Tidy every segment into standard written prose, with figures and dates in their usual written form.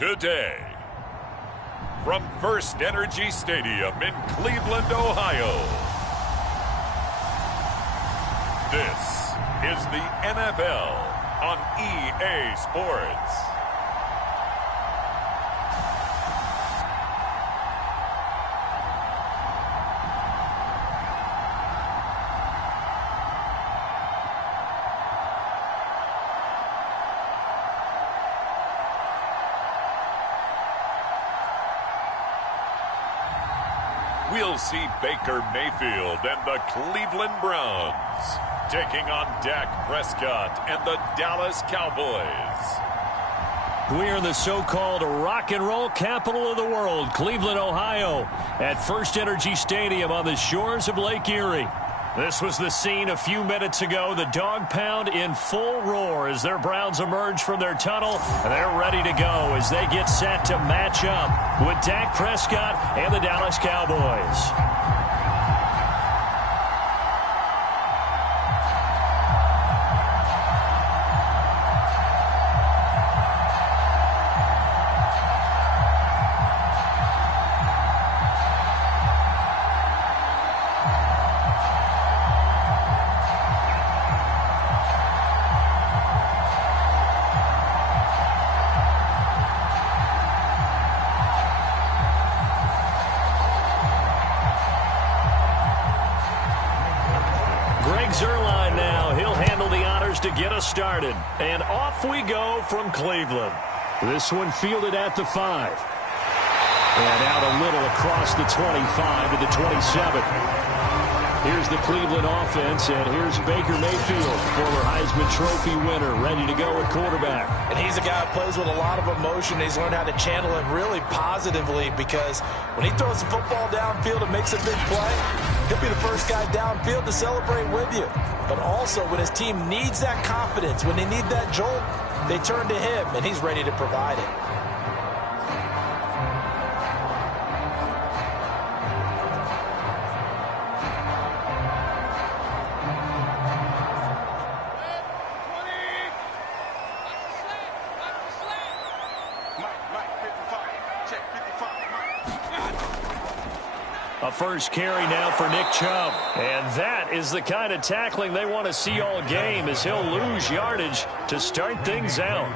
today. From First Energy Stadium in Cleveland, Ohio, this is the NFL on EA Sports. We'll see Baker Mayfield and the Cleveland Browns taking on Dak Prescott and the Dallas Cowboys. We are in the so-called rock and roll capital of the world, Cleveland, Ohio, at First Energy Stadium on the shores of Lake Erie. This was the scene a few minutes ago. The dog pound in full roar as their Browns emerge from their tunnel. And they're ready to go as they get set to match up with Dak Prescott and the Dallas Cowboys. To get us started, and off we go from Cleveland. This one fielded at the 5, and out a little across the 25 to the 27. Here's the Cleveland offense, and here's Baker Mayfield, former Heisman Trophy winner, ready to go at quarterback. And he's a guy who plays with a lot of emotion. He's learned how to channel it really positively, because when he throws the football downfield and makes a big play, he'll be the first guy downfield to celebrate with you. But also, when his team needs that confidence, when they need that jolt, they turn to him, and he's ready to provide it. A first carry now for Nick Chubb. And that is the kind of tackling they want to see all game, as he'll lose yardage to start things out.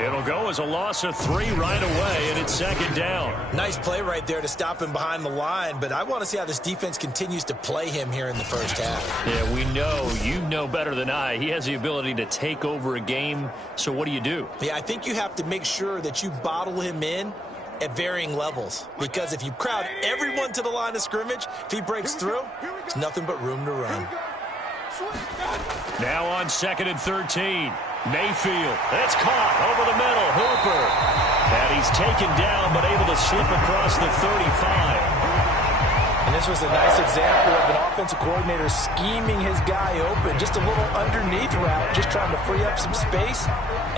It'll go as a loss of 3 right away, and it's second down. Nice play right there to stop him behind the line, but I want to see how this defense continues to play him here in the first half. Yeah, we know, you know better than I, he has the ability to take over a game. So what do? Yeah, I think you have to make sure that you bottle him in at varying levels, because if you crowd everyone to the line of scrimmage, if he breaks through, it's nothing but room to run. Now on 2nd and 13, Mayfield, that's caught over the middle, Hooper, and he's taken down but able to slip across the 35. And this was a nice example of an offensive coordinator scheming his guy open, just a little underneath route, just trying to free up some space,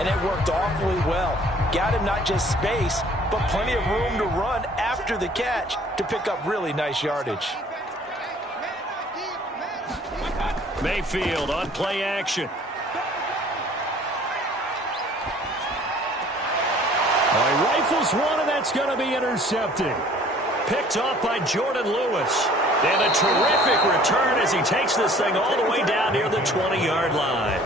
and it worked awfully well. Got him not just space, but plenty of room to run after the catch to pick up really nice yardage. Mayfield on play action. He rifles one, and that's going to be intercepted. Picked off by Jordan Lewis. And a terrific return as he takes this thing all the way down near the 20-yard line.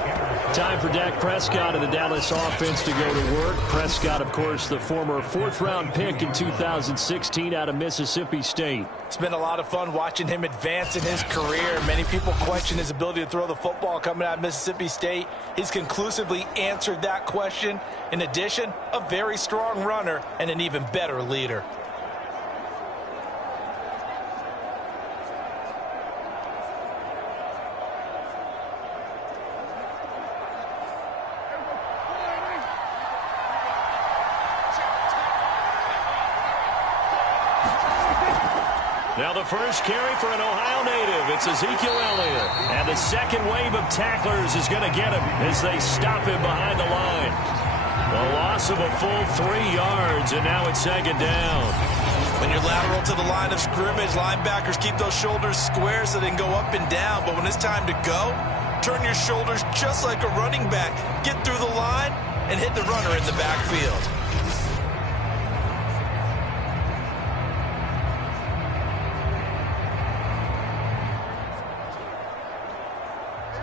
Time for Dak Prescott and the Dallas offense to go to work. Prescott, of course, the former 4th-round pick in 2016 out of Mississippi State. It's been a lot of fun watching him advance in his career. Many people question his ability to throw the football coming out of Mississippi State. He's conclusively answered that question. In addition, a very strong runner and an even better leader. Now the first carry for an Ohio native, it's Ezekiel Elliott. And the second wave of tacklers is going to get him as they stop him behind the line. A loss of a full 3 yards, and now it's second down. When you're lateral to the line of scrimmage, linebackers keep those shoulders square so they can go up and down. But when it's time to go, turn your shoulders just like a running back. Get through the line and hit the runner in the backfield. 2nd and 10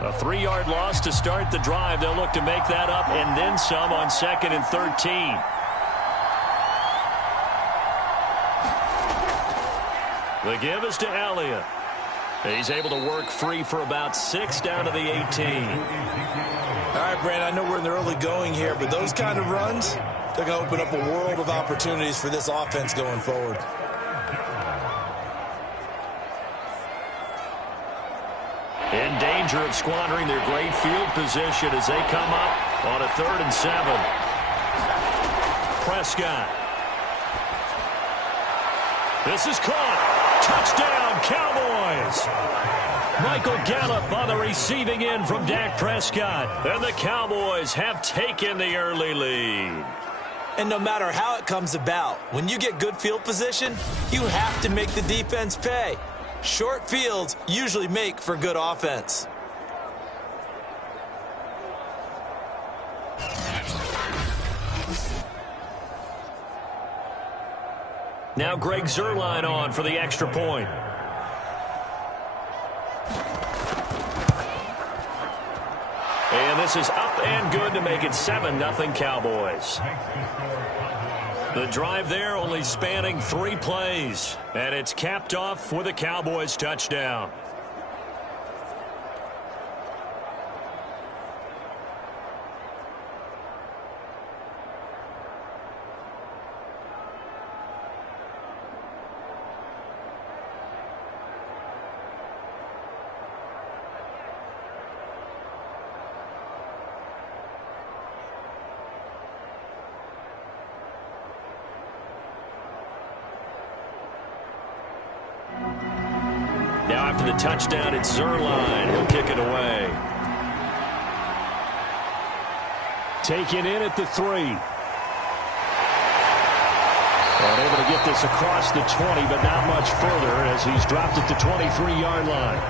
A 3-yard loss to start the drive. They'll look to make that up and then some on 2nd and 13. The give is to Elliott. He's able to work free for about 6 down to the 18. All right, Brandon, I know we're in the early going here, but those kind of runs, they're going to open up a world of opportunities for this offense going forward. In danger of squandering their great field position as they come up on a 3rd and 7. Prescott. This is caught. Touchdown, Cowboys. Michael Gallup on the receiving end from Dak Prescott. And the Cowboys have taken the early lead. And no matter how it comes about, when you get good field position, you have to make the defense pay. Short fields usually make for good offense. Now Greg Zuerlein on for the extra point. And this is up and good to make it 7-0 Cowboys. The drive there only spanning 3 plays. And it's capped off with a Cowboys touchdown. Now after the touchdown, it's Zuerlein. He'll kick it away. Taken in at the 3. And able to get this across the 20, but not much further as he's dropped at the 23-yard line.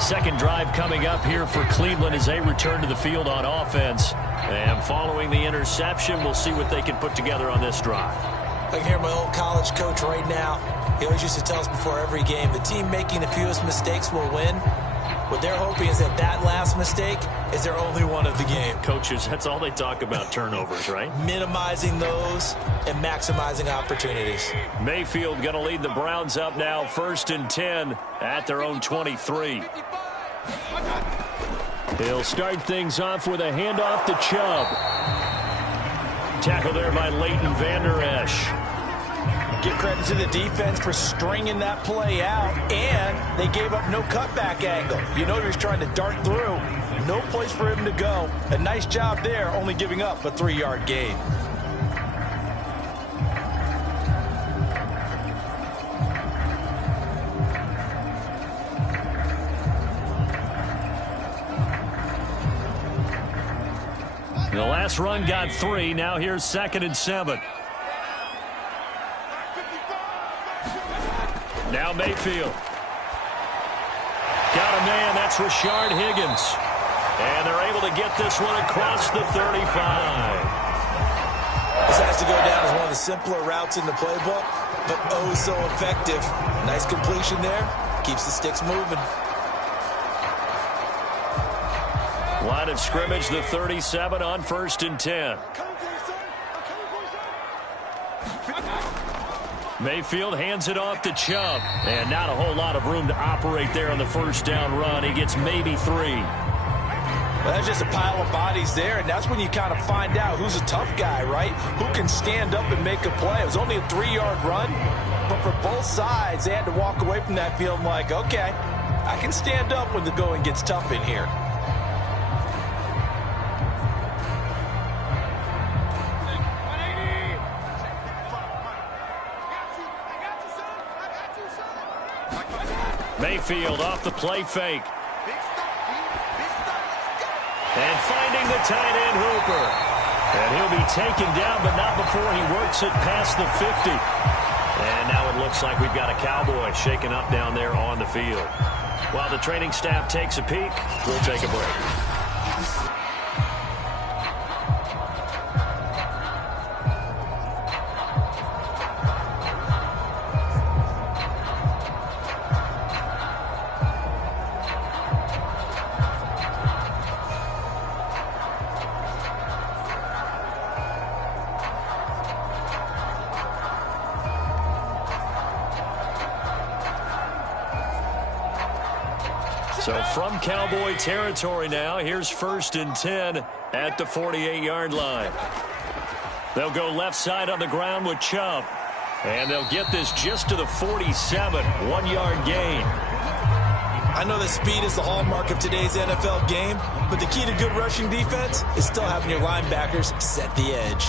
Second drive coming up here for Cleveland as they return to the field on offense. And following the interception, we'll see what they can put together on this drive. I can hear my old college coach right now. He always used to tell us before every game, the team making the fewest mistakes will win. What they're hoping is that last mistake is their only one of the game. Coaches, that's all they talk about, turnovers, right? Minimizing those and maximizing opportunities. Mayfield going to lead the Browns up now, 1st and 10 at their own 23. He'll start things off with a handoff to Chubb. Tackle there by Leighton Vander Esch. Give credit to the defense for stringing that play out, and they gave up no cutback angle. You know he was trying to dart through. No place for him to go. A nice job there, only giving up a 3-yard gain. The last run got 3. Now here's 2nd and 7. Now Mayfield. Got a man. That's Rashard Higgins. And they're able to get this one across the 35. This has to go down as one of the simpler routes in the playbook, but oh so effective. Nice completion there. Keeps the sticks moving. Line of scrimmage, the 37 on 1st and 10. Mayfield hands it off to Chubb. And not a whole lot of room to operate there on the 1st down run. He gets maybe 3. Well, that's just a pile of bodies there, and that's when you kind of find out who's a tough guy, right? Who can stand up and make a play. It was only a 3-yard run, but for both sides, they had to walk away from that field like, okay, I can stand up when the going gets tough in here. Mayfield off the play fake. And finding the tight end Hooper. And he'll be taken down, but not before he works it past the 50. And now it looks like we've got a Cowboy shaken up down there on the field. While the training staff takes a peek, we'll take a break. So from Cowboy territory now, here's 1st and 10 at the 48-yard line. They'll go left side on the ground with Chubb. And they'll get this just to the 47, 1-yard gain. I know that speed is the hallmark of today's NFL game, but the key to good rushing defense is still having your linebackers set the edge.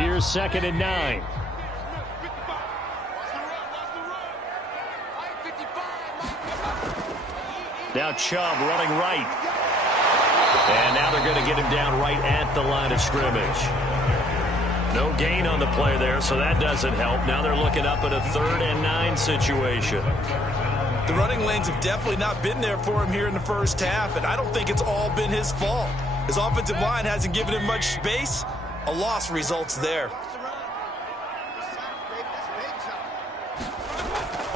Here's 2nd and 9. Now Chubb running right. And now they're going to get him down right at the line of scrimmage. No gain on the play there, so that doesn't help. Now they're looking up at a 3rd and 9 situation. The running lanes have definitely not been there for him here in the first half, and I don't think it's all been his fault. His offensive line hasn't given him much space. A loss results there.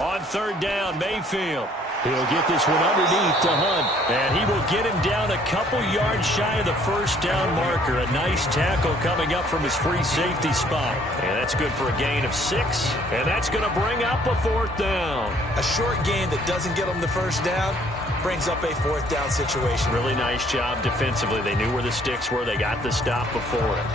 On 3rd down, Mayfield. He'll get this one underneath to Hunt. And he will get him down a couple yards shy of the 1st down marker. A nice tackle coming up from his free safety spot. And that's good for a gain of 6. And that's going to bring up a 4th down. A short gain that doesn't get him the 1st down brings up a 4th down situation. Really nice job defensively. They knew where the sticks were. They got the stop before it.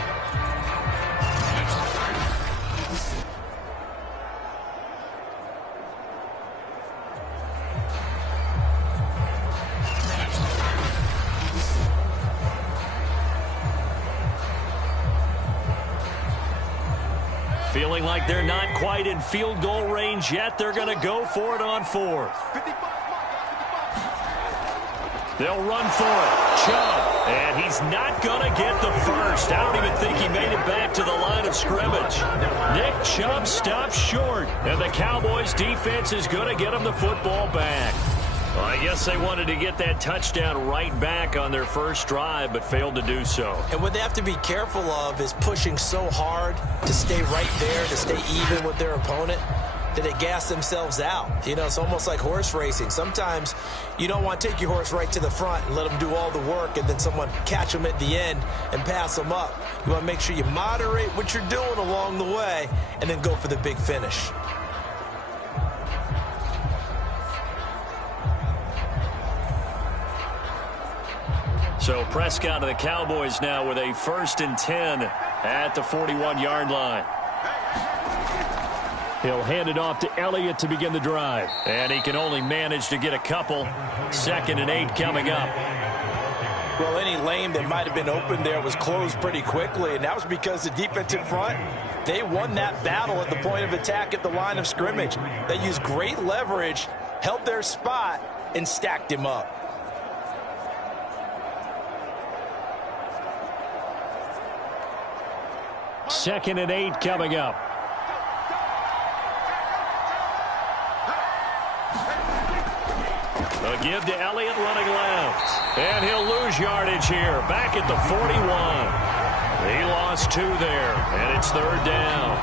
Feeling like they're not quite in field goal range yet. They're going to go for it on 4th. They'll run for it. Chubb. And he's not going to get the 1st. I don't even think he made it back to the line of scrimmage. Nick Chubb stops short. And the Cowboys defense is going to get him the football back. Well, I guess they wanted to get that touchdown right back on their first drive, but failed to do so. And what they have to be careful of is pushing so hard to stay right there, to stay even with their opponent, that they gas themselves out. You know, it's almost like horse racing. Sometimes you don't want to take your horse right to the front and let them do all the work and then someone catch them at the end and pass them up. You want to make sure you moderate what you're doing along the way and then go for the big finish. So Prescott of the Cowboys now with a 1st and 10 at the 41-yard line. He'll hand it off to Elliott to begin the drive. And he can only manage to get a couple. 2nd and 8 coming up. Well, any lane that might have been open there was closed pretty quickly, and that was because the defensive front, they won that battle at the point of attack at the line of scrimmage. They used great leverage, held their spot, and stacked him up. Second and 8 coming up. A give to Elliott running left. And he'll lose yardage here. Back at the 41. He lost 2 there. And it's 3rd down.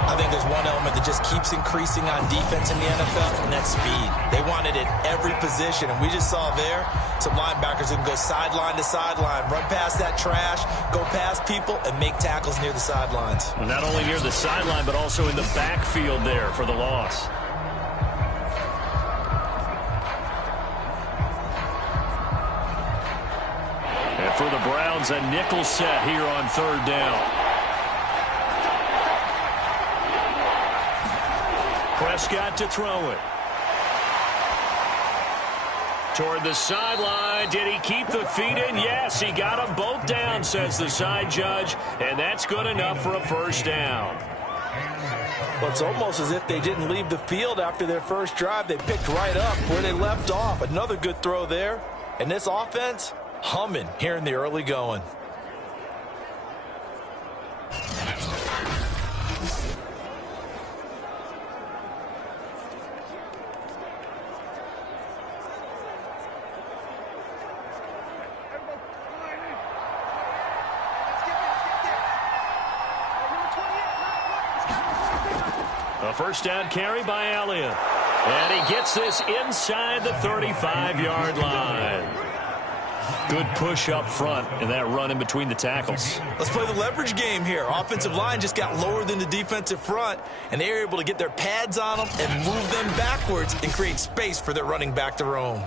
I think there's one element that just keeps increasing on defense in the NFL, and that's speed. They want it at every position, and we just saw there some linebackers who can go sideline to sideline, run past that trash, go past people, and make tackles near the sidelines. Well, not only near the sideline, but also in the backfield there for the loss. And for the Browns, a nickel set here on 3rd down. Prescott to throw it. Toward the sideline. Did he keep the feet in? Yes, he got them both down, says the side judge. And that's good enough for a 1st down. Well, it's almost as if they didn't leave the field after their first drive. They picked right up where they left off. Another good throw there. And this offense, humming here in the early going. A 1st down carry by Elliott. And he gets this inside the 35-yard line. Good push up front and that run in between the tackles. Let's play the leverage game here. Offensive line just got lower than the defensive front, and they were able to get their pads on them and move them backwards and create space for their running back to roam.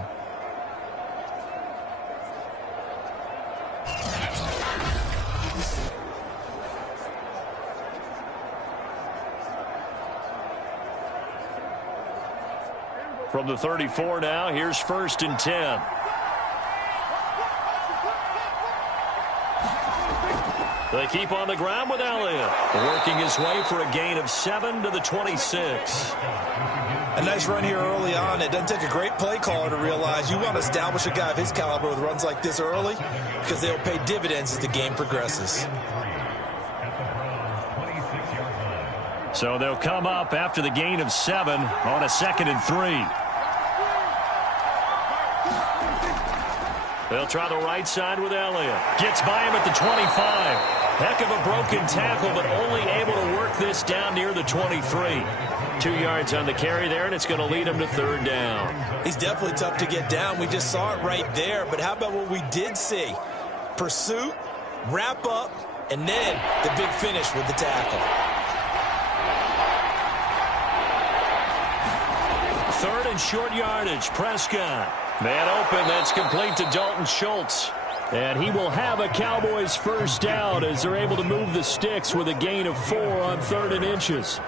From the 34 now, here's 1st and 10. They keep on the ground with Elliott, working his way for a gain of 7 to the 26. A nice run here early on. It doesn't take a great play caller to realize you want to establish a guy of his caliber with runs like this early because they'll pay dividends as the game progresses. So they'll come up after the gain of 7 on a 2nd and 3. They'll try the right side with Elliott. Gets by him at the 25. Heck of a broken tackle, but only able to work this down near the 23. 2 yards on the carry there, and it's going to lead him to 3rd down. He's definitely tough to get down. We just saw it right there. But how about what we did see? Pursuit, wrap up, and then the big finish with the tackle. 3rd and short yardage. Prescott. Man open, that's complete to Dalton Schultz. And he will have a Cowboys 1st down as they're able to move the sticks with a gain of 4 on 3rd and inches.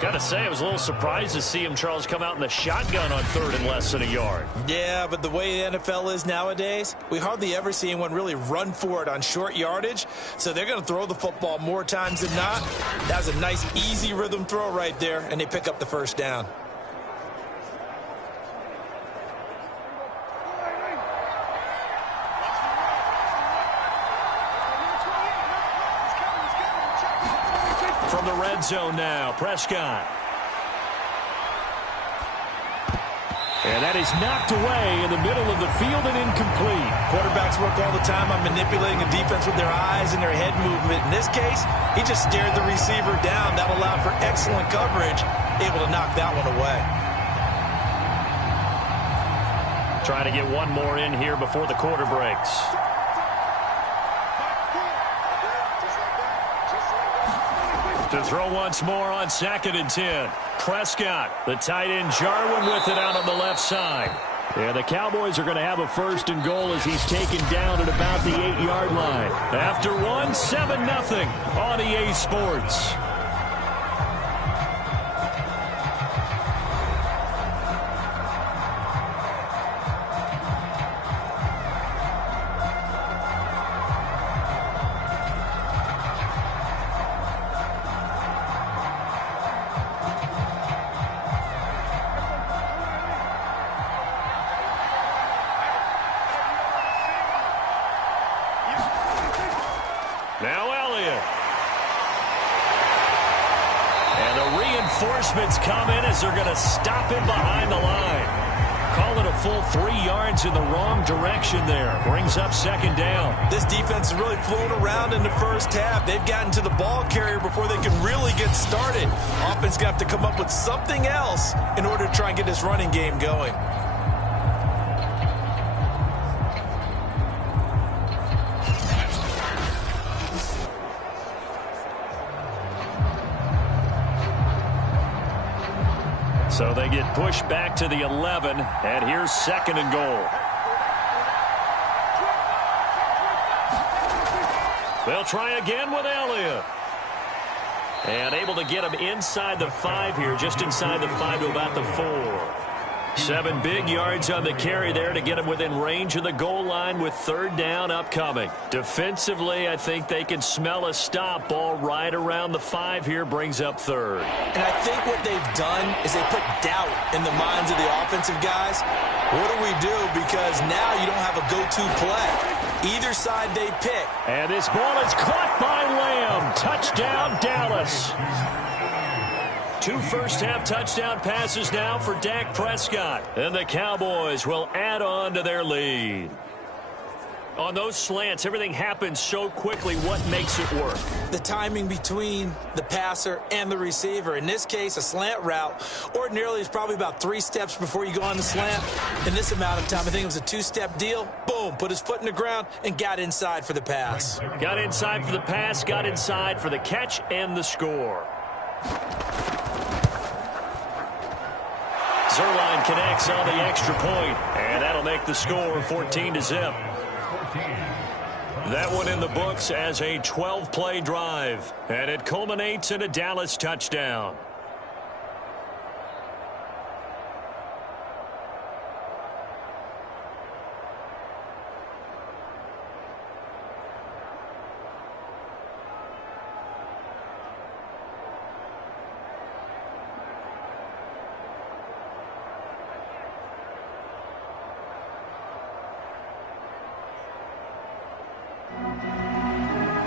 Got to say, I was a little surprised to see him, Charles, come out in the shotgun on 3rd and less than a yard. Yeah, but the way the NFL is nowadays, we hardly ever see anyone really run for it on short yardage. So they're going to throw the football more times than not. That was a nice, easy rhythm throw right there, and they pick up the 1st down. From the red zone now, Prescott. And that is knocked away in the middle of the field and incomplete. Quarterbacks work all the time on manipulating a defense with their eyes and their head movement. In this case, he just stared the receiver down. That allowed for excellent coverage, able to knock that one away. Trying to get one more in here before the quarter breaks. To throw once more on 2nd and 10. Prescott, the tight end Jarwin with it out on the left side. And the Cowboys are going to have a 1st and goal as he's taken down at about the 8-yard line. After 7-0 on EA Sports. Now Elliott. And the reinforcements come in as they're going to stop him behind the line. Call it a full 3 yards in the wrong direction there. Brings up 2nd down. This defense has really flown around in the first half. They've gotten to the ball carrier before they can really get started. Offense got to have to come up with something else in order to try and get this running game going. So they get pushed back to the 11, and here's 2nd and goal. They'll try again with Elliott. And able to get him inside the 5 here, just inside the 5 to about the 4. 7 big yards on the carry there to get him within range of the goal line with 3rd down upcoming. Defensively, I think they can smell a stop. Ball right around the 5 here, brings up 3rd. And I think what they've done is they put doubt in the minds of the offensive guys. What do we do? Because now you don't have a go-to play. Either side they pick. And this ball is caught by Lamb. Touchdown, Dallas. 2 first-half touchdown passes now for Dak Prescott. And the Cowboys will add on to their lead. On those slants, everything happens so quickly. What makes it work? The timing between the passer and the receiver. In this case, a slant route ordinarily is probably about 3 steps before you go on the slant. In this amount of time, I think it was a 2-step deal. Boom, put his foot in the ground and got inside for the pass. Got inside for the pass, got inside for the catch and the score. Zuerlein connects on the extra point, and that'll make the score 14-0. That one in the books as a 12-play drive, and it culminates in a Dallas touchdown.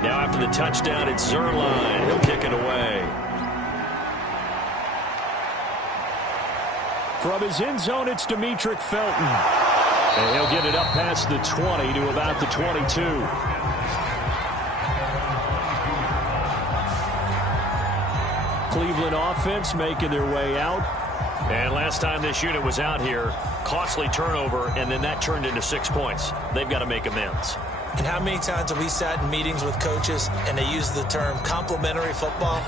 Now after the touchdown, it's Zuerlein. He'll kick it away. From his end zone, it's Demetric Felton. And he'll get it up past the 20 to about the 22. Cleveland offense making their way out. And last time this unit was out here, costly turnover, and then that turned into 6 points. They've got to make amends. And how many times have we sat in meetings with coaches and they use the term complementary football?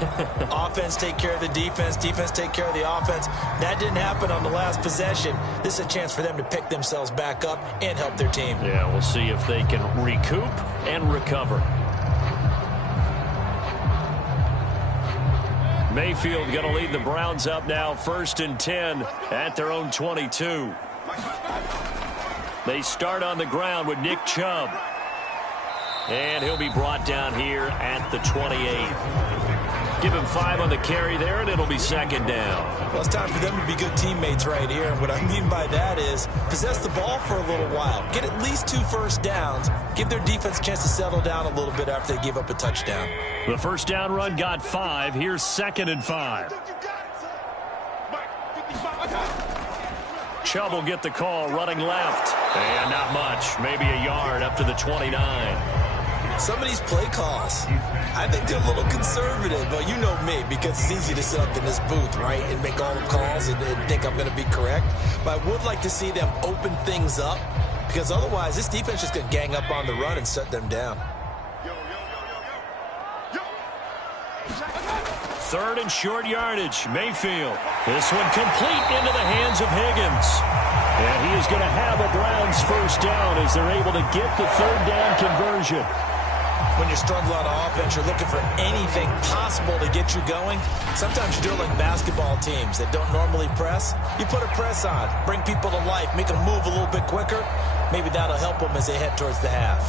Offense take care of the defense, defense take care of the offense. That didn't happen on the last possession. This is a chance for them to pick themselves back up and help their team. Yeah, we'll see if they can recoup and recover. Mayfield going to lead the Browns up now, 1st and 10 at their own 22. They start on the ground with Nick Chubb. And he'll be brought down here at the 28. Give him 5 on the carry there, and it'll be 2nd down. Well, it's time for them to be good teammates right here. And what I mean by that is possess the ball for a little while. Get at least 2 first downs. Give their defense a chance to settle down a little bit after they give up a touchdown. The first down run got 5. Here's 2nd and 5. Chubb will get the call, running left. And not much, maybe a yard up to the 29. Some of these play calls, I think they're a little conservative. But you know me, because it's easy to sit up in this booth, right, and make all the calls and think I'm going to be correct. But I would like to see them open things up, because otherwise this defense is going to gang up on the run and shut them down. 3rd and short yardage, Mayfield. This one complete into the hands of Higgins. And he is going to have a Browns first down as they're able to get the 3rd down conversion. When you're struggling on offense, you're looking for anything possible to get you going. Sometimes you do it like basketball teams that don't normally press. You put a press on, bring people to life, make them move a little bit quicker. Maybe that'll help them as they head towards the half.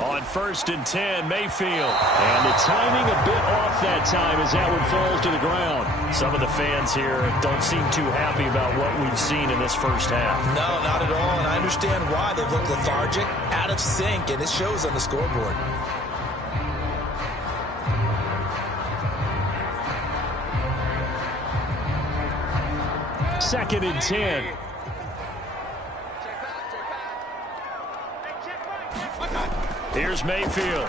On 1st and 10, Mayfield. And the timing a bit off that time as that one falls to the ground. Some of the fans here don't seem too happy about what we've seen in this first half. No, not at all, and I understand why. They've looked lethargic, out of sync, and it shows on the scoreboard. Second and 10. Here's Mayfield.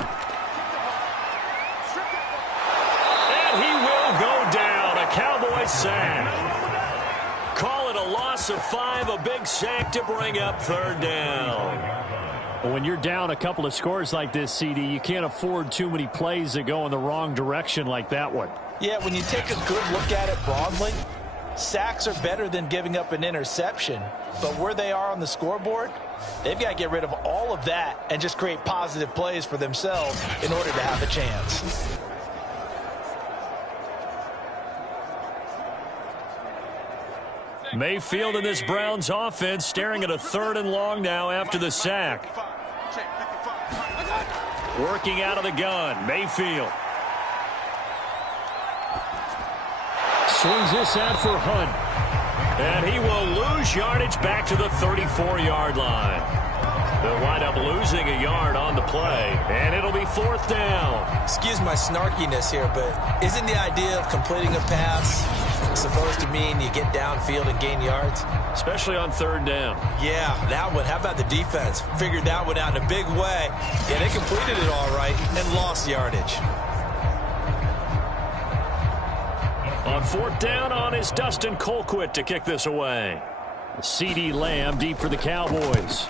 And he will go down. A Cowboy sack. Call it a loss of 5, a big sack to bring up 3rd down. Well, when you're down a couple of scores like this, CD, you can't afford too many plays that go in the wrong direction like that one. Yeah, when you take a good look at it broadly, sacks are better than giving up an interception. But where they are on the scoreboard, they've got to get rid of all of that and just create positive plays for themselves in order to have a chance. Mayfield in this Browns offense staring at a 3rd and long now after the sack. Working out of the gun, Mayfield. Swings this out for Hunt. And he will lose yardage back to the 34-yard line. They'll wind up losing a yard on the play, and it'll be 4th down. Excuse my snarkiness here, but isn't the idea of completing a pass supposed to mean you get downfield and gain yards? Especially on 3rd down. Yeah, that one. How about the defense? Figured that one out in a big way. Yeah, they completed it all right and lost yardage. On 4th down on is Dustin Colquitt to kick this away. CeeDee Lamb deep for the Cowboys.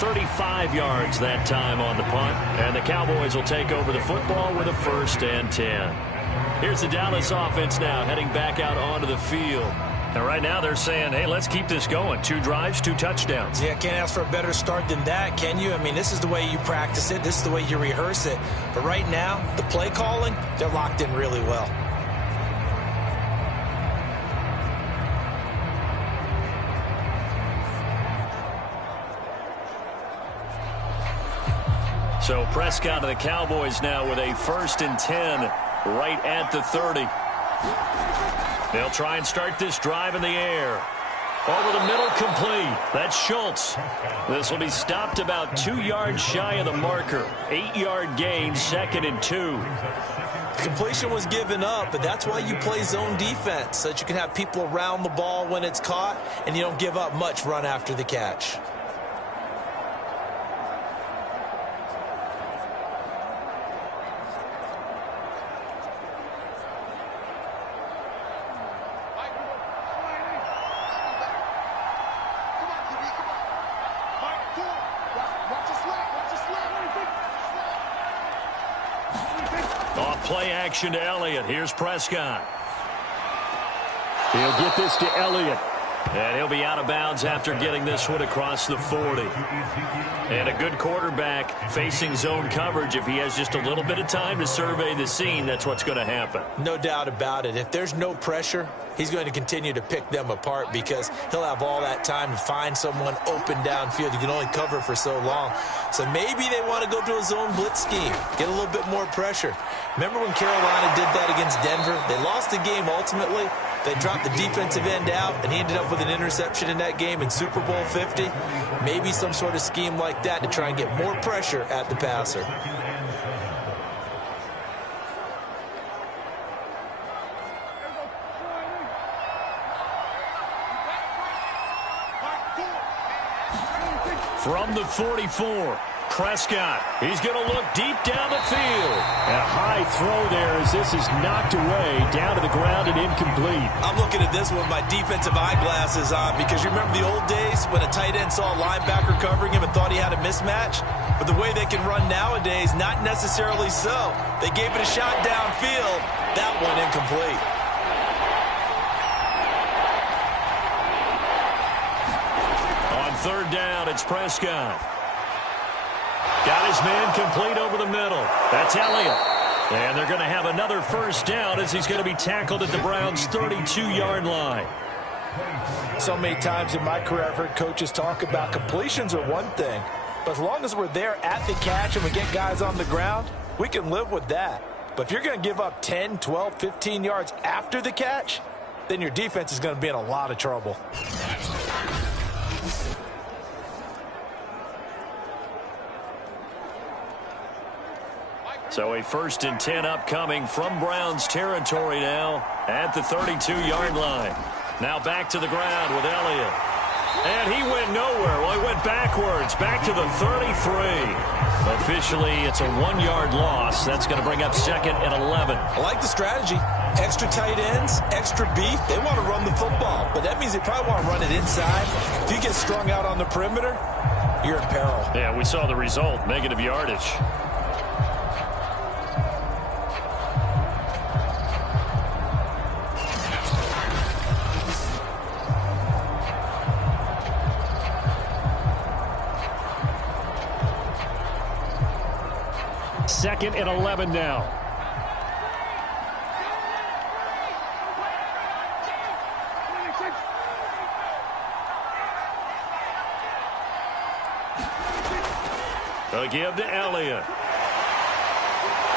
$35 yards that time on the punt, and the Cowboys will take over the football with a 1st and 10. Here's the Dallas offense now heading back out onto the field. And right now they're saying, hey, let's keep this going. 2 drives, 2 touchdowns. Yeah, can't ask for a better start than that, can you? I mean, this is the way you practice it. This is the way you rehearse it. But right now, the play calling, they're locked in really well. So Prescott and the Cowboys now with a 1st and 10 right at the 30. They'll try and start this drive in the air. Over the middle, complete. That's Schultz. This will be stopped about 2 yards shy of the marker. 8-yard gain, 2nd and 2. Completion was given up, but that's why you play zone defense, so that you can have people around the ball when it's caught, and you don't give up much run after the catch. Play action to Elliott. Here's Prescott. He'll get this to Elliott. And he'll be out of bounds after getting this one across the 40. And a good quarterback facing zone coverage. If he has just a little bit of time to survey the scene, that's what's going to happen. No doubt about it. If there's no pressure, he's going to continue to pick them apart because he'll have all that time to find someone open downfield. You can only cover for so long. So maybe they want to go to a zone blitz scheme, get a little bit more pressure. Remember when Carolina did that against Denver? They lost the game ultimately. They dropped the defensive end out, and he ended up with an interception in that game in Super Bowl 50. Maybe some sort of scheme like that to try and get more pressure at the passer. From the 44, Prescott. He's going to look deep down the field. And a high throw there as this is knocked away down to the ground and incomplete. I'm looking at this with my defensive eyeglasses on because you remember the old days when a tight end saw a linebacker covering him and thought he had a mismatch? But the way they can run nowadays, not necessarily so. They gave it a shot downfield. That one incomplete. On 3rd down, it's Prescott. Got his man complete over the middle. That's Elliott. And they're going to have another 1st down as he's going to be tackled at the Browns' 32-yard line. So many times in my career I've heard coaches talk about completions are one thing, but as long as we're there at the catch and we get guys on the ground, we can live with that. But if you're going to give up 10, 12, 15 yards after the catch, then your defense is going to be in a lot of trouble. So a 1st and 10 upcoming from Browns territory now at the 32-yard line. Now back to the ground with Elliott. And he went nowhere. Well, he went backwards, back to the 33. Officially, it's a 1-yard loss. That's going to bring up 2nd and 11. I like the strategy. Extra tight ends, extra beef. They want to run the football, but that means they probably want to run it inside. If you get strung out on the perimeter, you're in peril. Yeah, we saw the result, negative yardage. Second and 11 now. They'll give to Elliott.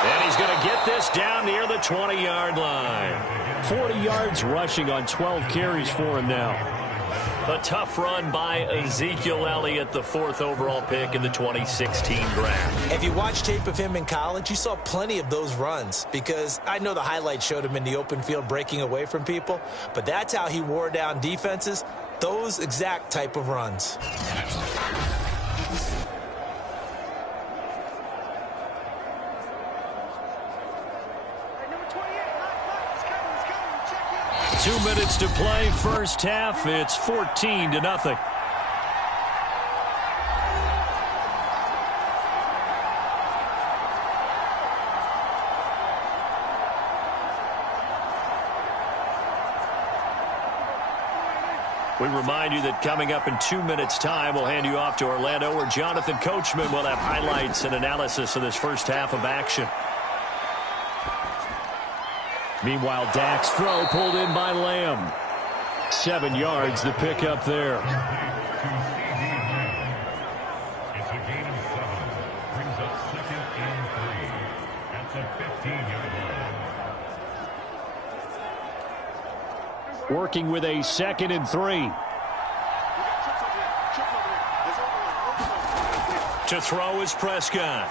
And he's going to get this down near the 20-yard line. 40 yards rushing on 12 carries for him now. A tough run by Ezekiel Elliott, the 4th overall pick in the 2016 draft. If you watch tape of him in college, you saw plenty of those runs, because I know the highlights showed him in the open field breaking away from people, but that's how he wore down defenses, those exact type of runs. Two minutes to play, first half. It's 14-0. We remind you that coming up in 2 minutes' time, we'll hand you off to Orlando, where Jonathan Coachman will have highlights and analysis of this first half of action. Meanwhile, Dak's throw pulled in by Lamb. 7 yards, the pickup there. It's a gain of 7. Brings up 2nd and 3. That's a 15-yard line. Working with a 2nd and 3. To throw is Prescott.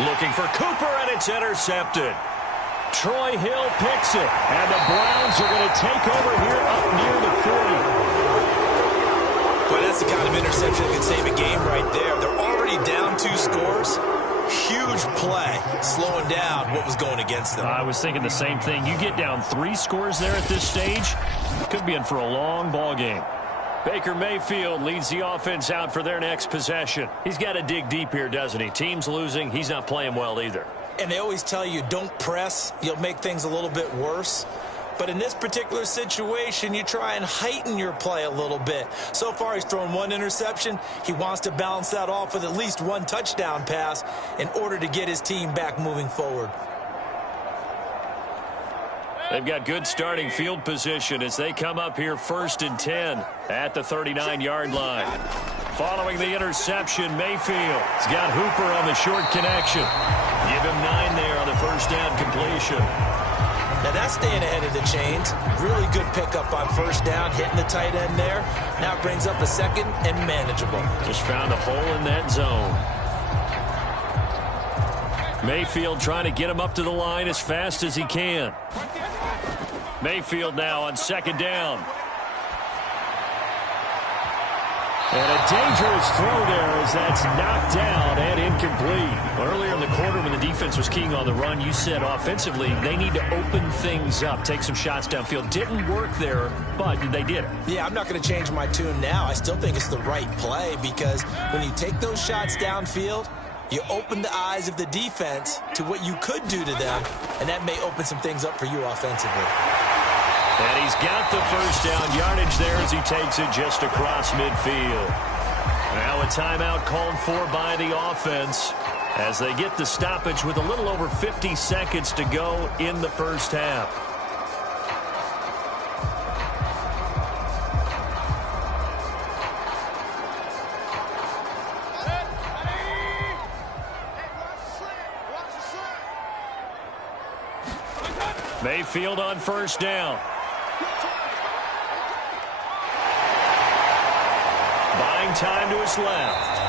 Looking for Cooper, and it's intercepted. Troy Hill picks it, and the Browns are going to take over here up near the 40. But that's the kind of interception that can save a game right there. They're already down 2 scores. Huge play, slowing down what was going against them. I was thinking the same thing. You get down 3 scores there at this stage, could be in for a long ball game. Baker Mayfield leads the offense out for their next possession. He's got to dig deep here, doesn't he? Team's losing. He's not playing well either. And they always tell you, don't press. You'll make things a little bit worse. But in this particular situation, you try and heighten your play a little bit. So far, he's thrown 1 interception. He wants to balance that off with at least 1 touchdown pass in order to get his team back moving forward. They've got good starting field position as they come up here 1st and 10 at the 39-yard line. Following the interception, Mayfield's got Hooper on the short connection. Give him 9 there on the first down completion. Now that's staying ahead of the chains. Really good pickup on first down, hitting the tight end there. Now it brings up a 2nd and manageable. Just found a hole in that zone. Mayfield trying to get him up to the line as fast as he can. Mayfield now on 2nd down. And a dangerous throw there as that's knocked down and incomplete. Earlier in the quarter when the defense was keying on the run, you said offensively they need to open things up, take some shots downfield. Didn't work there, but they did it. Yeah, I'm not going to change my tune now. I still think it's the right play, because when you take those shots downfield, you open the eyes of the defense to what you could do to them, and that may open some things up for you offensively. And he's got the first down yardage there as he takes it just across midfield. Now a timeout called for by the offense as they get the stoppage with a little over 50 seconds to go in the first half. Mayfield on first down. Buying time to his left.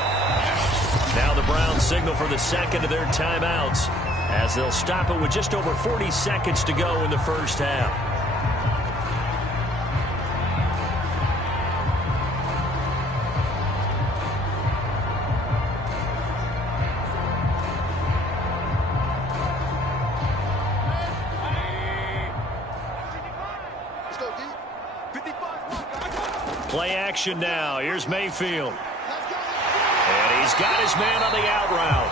Now the Browns signal for the 2nd of their timeouts as they'll stop it with just over 40 seconds to go in the first half. Play action now. Here's Mayfield. And he's got his man on the out route.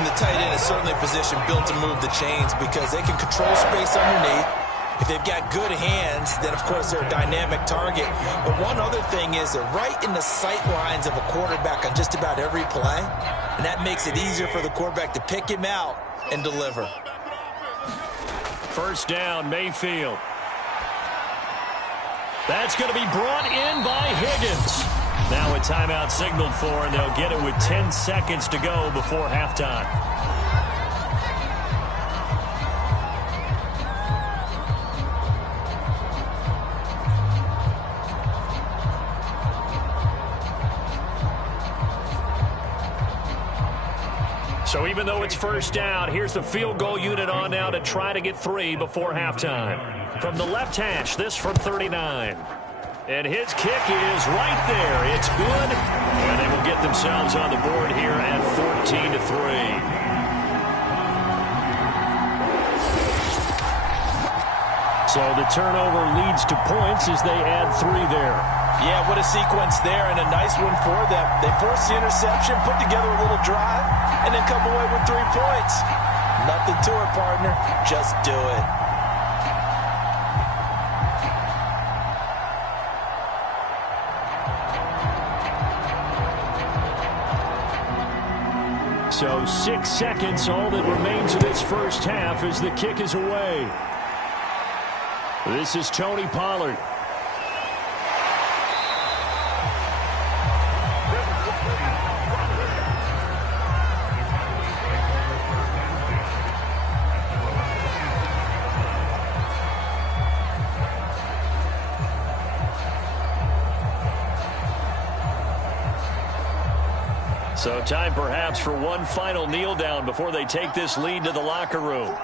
And the tight end is certainly a position built to move the chains because they can control space underneath. If they've got good hands, then, of course, they're a dynamic target. But one other thing is they're right in the sight lines of a quarterback on just about every play. And that makes it easier for the quarterback to pick him out and deliver. First down, Mayfield. That's going to be brought in by Higgins. Now a timeout signaled for, and they'll get it with 10 seconds to go before halftime. So even though it's first down, here's the field goal unit on now to try to get 3 before halftime. From the left hash, this from 39. And his kick is right there. It's good. And they will get themselves on the board here at 14-3. So the turnover leads to points as they add 3 there. Yeah, what a sequence there, and a nice one for them. They force the interception, put together a little drive, and then come away with 3 points. Nothing to it, partner. Just do it. So 6 seconds, all that remains of this first half as the kick is away. This is Tony Pollard. So time perhaps for one final kneel down before they take this lead to the locker room.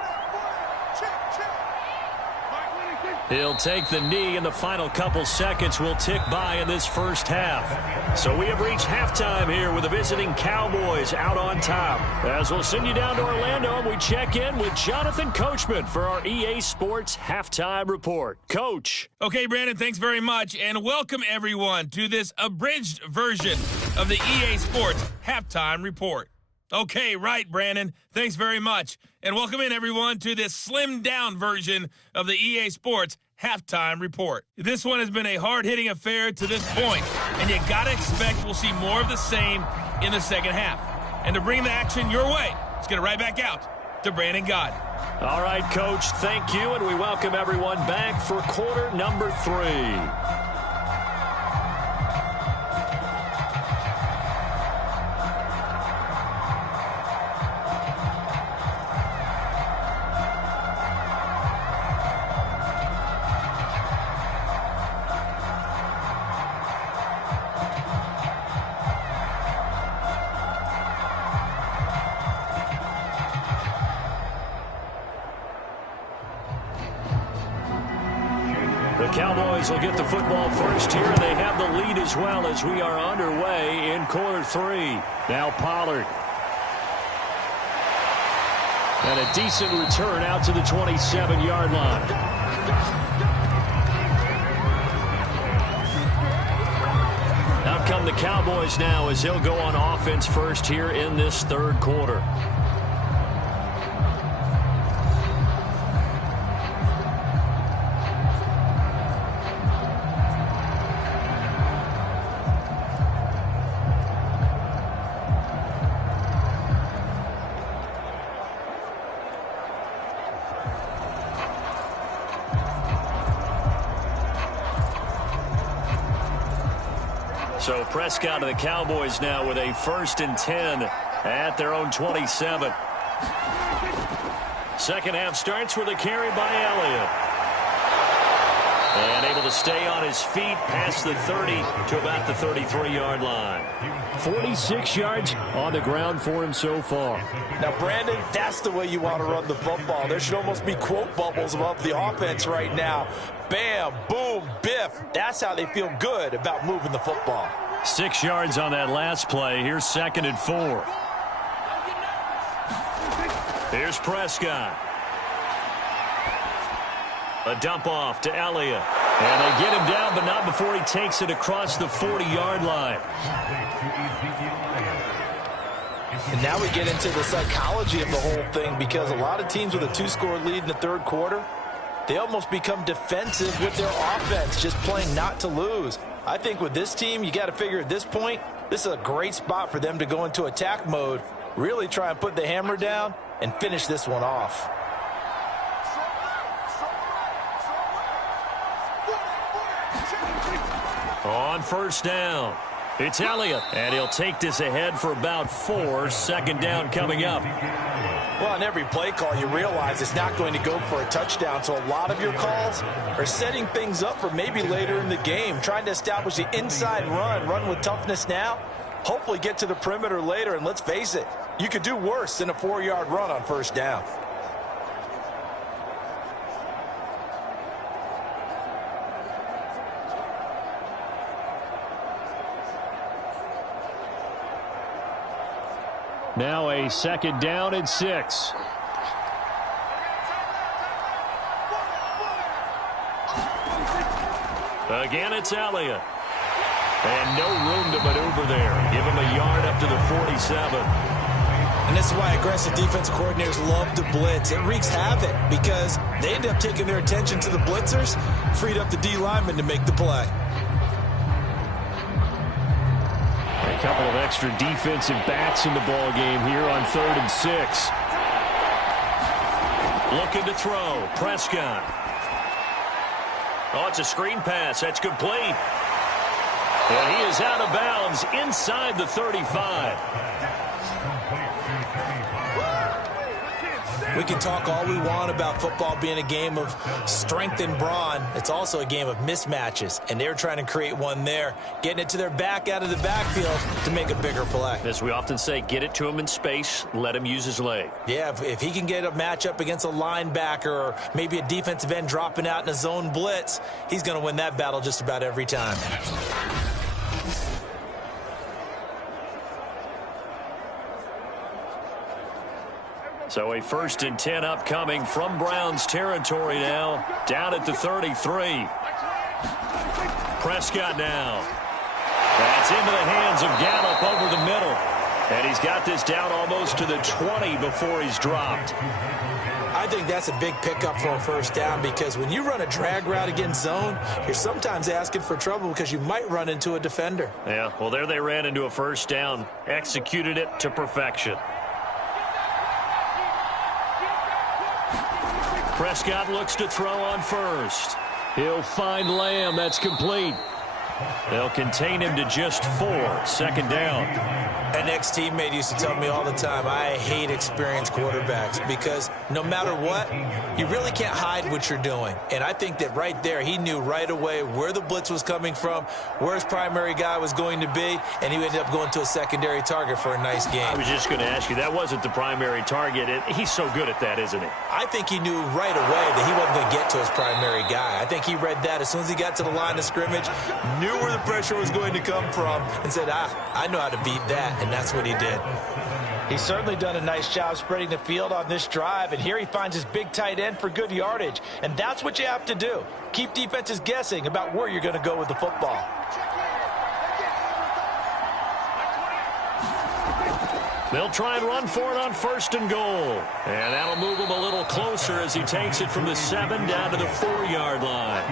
He'll take the knee, and the final couple seconds will tick by in this first half. So we have reached halftime here with the visiting Cowboys out on top. As we'll send you down to Orlando, and we check in with Jonathan Coachman for our EA Sports Halftime Report. Coach. Okay, Brandon, thanks very much, and welcome everyone to this abridged version of the EA Sports Halftime Report. Okay, right, Brandon. Thanks very much. And welcome in, everyone, to this slimmed-down version of the EA Sports Halftime Report. This one has been a hard-hitting affair to this point, and you got to expect we'll see more of the same in the second half. And to bring the action your way, let's get it right back out to Brandon Gaudin. All right, Coach, thank you, and we welcome everyone back for quarter number 3. The Cowboys will get the football first here, and they have the lead as well as we are underway in quarter 3. Now Pollard. And a decent return out to the 27-yard line. Out come the Cowboys now as he'll go on offense first here in this third quarter. So Prescott of the Cowboys now with a 1st and 10 at their own 27. Second half starts with a carry by Elliott. And able to stay on his feet past the 30 to about the 33-yard line. 46 yards on the ground for him so far. Now, Brandon, that's the way you want to run the football. There should almost be quote bubbles above the offense right now. Bam, boom, biff. That's how they feel good about moving the football. 6 yards on that last play. Here's 2nd and 4. Here's Prescott. A dump off to Elliott. And they get him down, but not before he takes it across the 40-yard line. And now we get into the psychology of the whole thing, because a lot of teams with a 2-score lead in the third quarter, they almost become defensive with their offense, just playing not to lose. I think with this team, you got to figure at this point, this is a great spot for them to go into attack mode, really try and put the hammer down and finish this one off. On first down. It's Elliott, and he'll take this ahead for about 4. Second down coming up. Well, on every play call, you realize it's not going to go for a touchdown, so a lot of your calls are setting things up for maybe later in the game, trying to establish the inside run with toughness now, hopefully get to the perimeter later, and let's face it, you could do worse than a 4-yard run on first down. Now a second down and 6. Again, it's Elliott. And no room to maneuver there. Give him a yard up to the 47. And this is why aggressive defensive coordinators love to blitz. It wreaks havoc because they end up taking their attention to the blitzers, freed up the D lineman to make the play. A couple of extra defensive backs in the ball game here on 3rd and 6. Looking to throw. Prescott. Oh, it's a screen pass. That's complete. And he is out of bounds inside the 35. We can talk all we want about football being a game of strength and brawn. It's also a game of mismatches, and they're trying to create one there, getting it to their back out of the backfield to make a bigger play. As we often say, get it to him in space, let him use his leg. Yeah, if he can get a matchup against a linebacker or maybe a defensive end dropping out in a zone blitz, he's going to win that battle just about every time. So a 1st and 10 upcoming from Browns territory now, down at the 33. Prescott now. That's into the hands of Gallup over the middle. And he's got this down almost to the 20 before he's dropped. I think that's a big pickup for a first down because when you run a drag route against zone, you're sometimes asking for trouble because you might run into a defender. Yeah, well, there they ran into a first down, executed it to perfection. Prescott looks to throw on first. He'll find Lamb. That's complete. They'll contain him to just 4. Second down. An ex-teammate used to tell me all the time, I hate experienced quarterbacks because no matter what, you really can't hide what you're doing. And I think that right there, he knew right away where the blitz was coming from, where his primary guy was going to be, and he ended up going to a secondary target for a nice game. I was just going to ask you, that wasn't the primary target. He's so good at that, isn't he? I think he knew right away that he wasn't going to get to his primary guy. I think he read that as soon as he got to the line of scrimmage, knew where the pressure was going to come from, and said, I know how to beat that. And that's what he did. He's certainly done a nice job spreading the field on this drive, and here he finds his big tight end for good yardage. And that's what you have to do. Keep defenses guessing about where you're going to go with the football. They'll try and run for it on 1st and goal. And that'll move him a little closer as he takes it from the 7 down to the 4-yard line.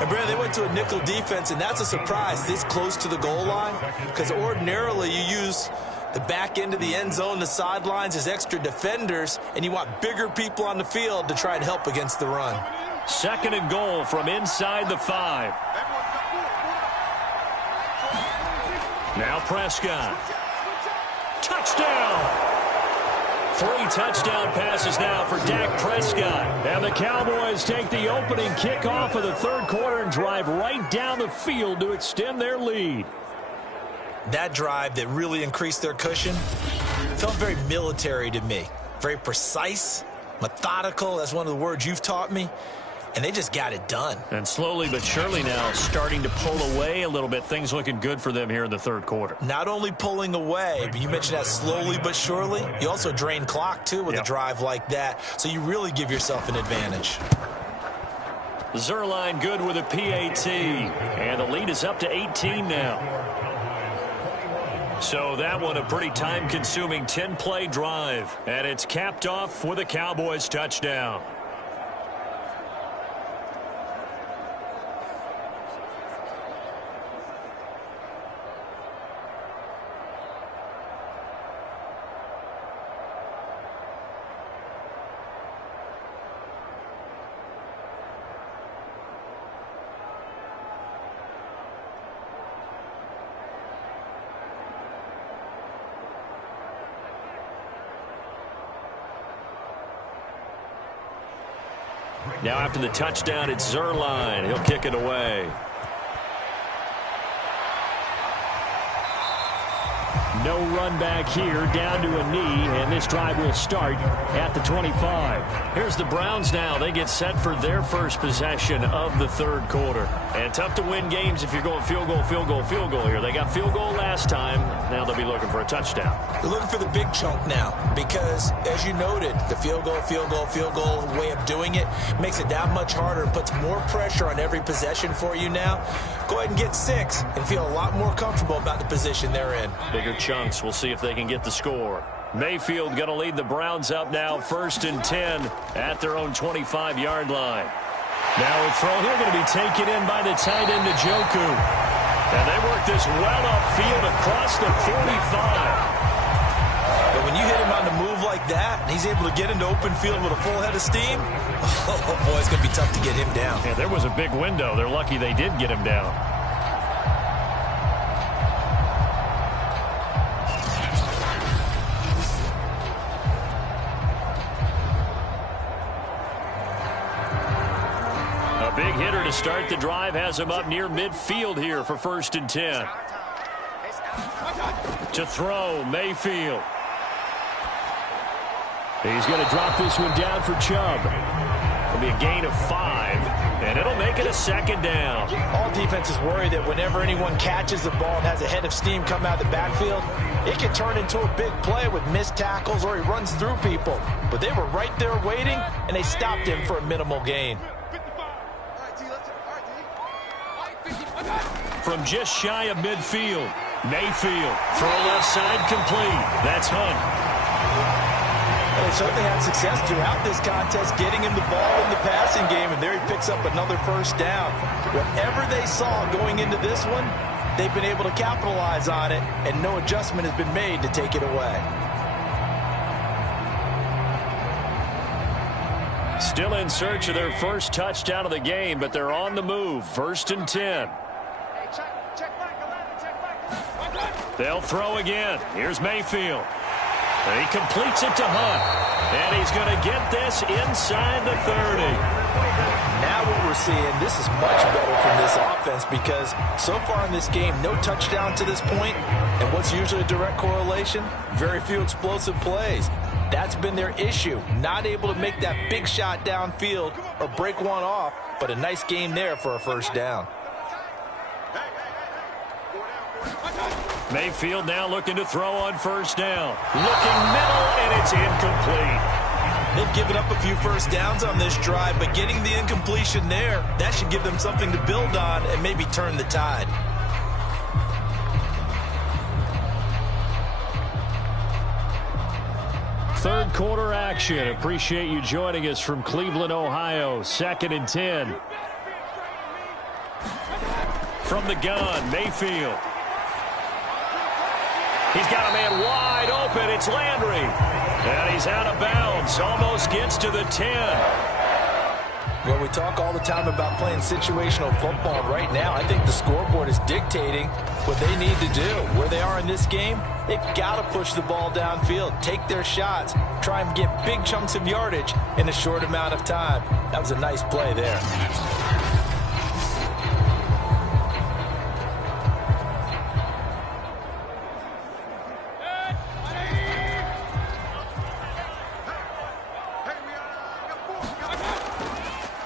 And, Brad, they went to a nickel defense, and that's a surprise this close to the goal line because ordinarily you use the back end of the end zone, the sidelines as extra defenders, and you want bigger people on the field to try and help against the run. 2nd and goal from inside the 5. Now Prescott. Touchdown! 3 touchdown passes now for Dak Prescott. And the Cowboys take the opening kickoff of the 3rd quarter and drive right down the field to extend their lead. That drive that really increased their cushion felt very military to me. Very precise, methodical. That's one of the words you've taught me. And they just got it done. And slowly but surely now starting to pull away a little bit. Things looking good for them here in the 3rd quarter. Not only pulling away, but you mentioned that slowly but surely. You also drain clock, too, with a drive like that. So you really give yourself an advantage. Zerline good with a PAT. And the lead is up to 18 now. So that one a pretty time-consuming 10-play drive. And it's capped off with a Cowboys touchdown. Now after the touchdown, it's Zerline. He'll kick it away. No run back here, down to a knee, and this drive will start at the 25. Here's the Browns now. They get set for their first possession of the third quarter. And tough to win games if you're going field goal, field goal, field goal here. They got field goal last time. Now they'll be looking for a touchdown. They're looking for the big chunk now because, as you noted, the field goal, field goal, field goal way of doing it makes it that much harder and puts more pressure on every possession for you now. Go ahead and get 6 and feel a lot more comfortable about the position they're in. Bigger chunks. We'll see if they can get the score. Mayfield going to lead the Browns up now, 1st and 10 at their own 25-yard line. Now a throw here going to be taken in by the tight end, Njoku. And they work this well upfield across the 45. But when you hit him on the move like that, and he's able to get into open field with a full head of steam, oh boy, it's going to be tough to get him down. Yeah, there was a big window. They're lucky they did get him down. A big hitter to start the drive has him up near midfield here for 1st and 10. To throw, Mayfield. He's going to drop this one down for Chubb. It'll be a gain of 5, and it'll make it a 2nd down. All defenses worry that whenever anyone catches the ball and has a head of steam come out of the backfield, it can turn into a big play with missed tackles or he runs through people. But they were right there waiting, and they stopped him for a minimal gain. From just shy of midfield, Mayfield. Throw left side complete. That's Hunt. Well, they certainly had success throughout this contest getting him the ball in the passing game, and there he picks up another 1st down. Whatever they saw going into this one, they've been able to capitalize on it, and no adjustment has been made to take it away. Still in search of their first touchdown of the game, but they're on the move. 1st and 10. They'll throw again. Here's Mayfield. And he completes it to Hunt. And he's going to get this inside the 30. Now what we're seeing, this is much better from this offense because so far in this game, no touchdown to this point. And what's usually a direct correlation? Very few explosive plays. That's been their issue. Not able to make that big shot downfield or break one off, but a nice game there for a 1st down. Mayfield now looking to throw on 1st down. Looking middle, and it's incomplete. They've given up a few 1st downs on this drive, but getting the incompletion there, that should give them something to build on and maybe turn the tide. Third quarter action. Appreciate you joining us from Cleveland, Ohio. 2nd and 10. From the gun, Mayfield. He's got a man wide open. It's Landry. And he's out of bounds. Almost gets to the 10. Well, we talk all the time about playing situational football. Right now, I think the scoreboard is dictating what they need to do. Where they are in this game, they've got to push the ball downfield, take their shots, try and get big chunks of yardage in a short amount of time. That was a nice play there.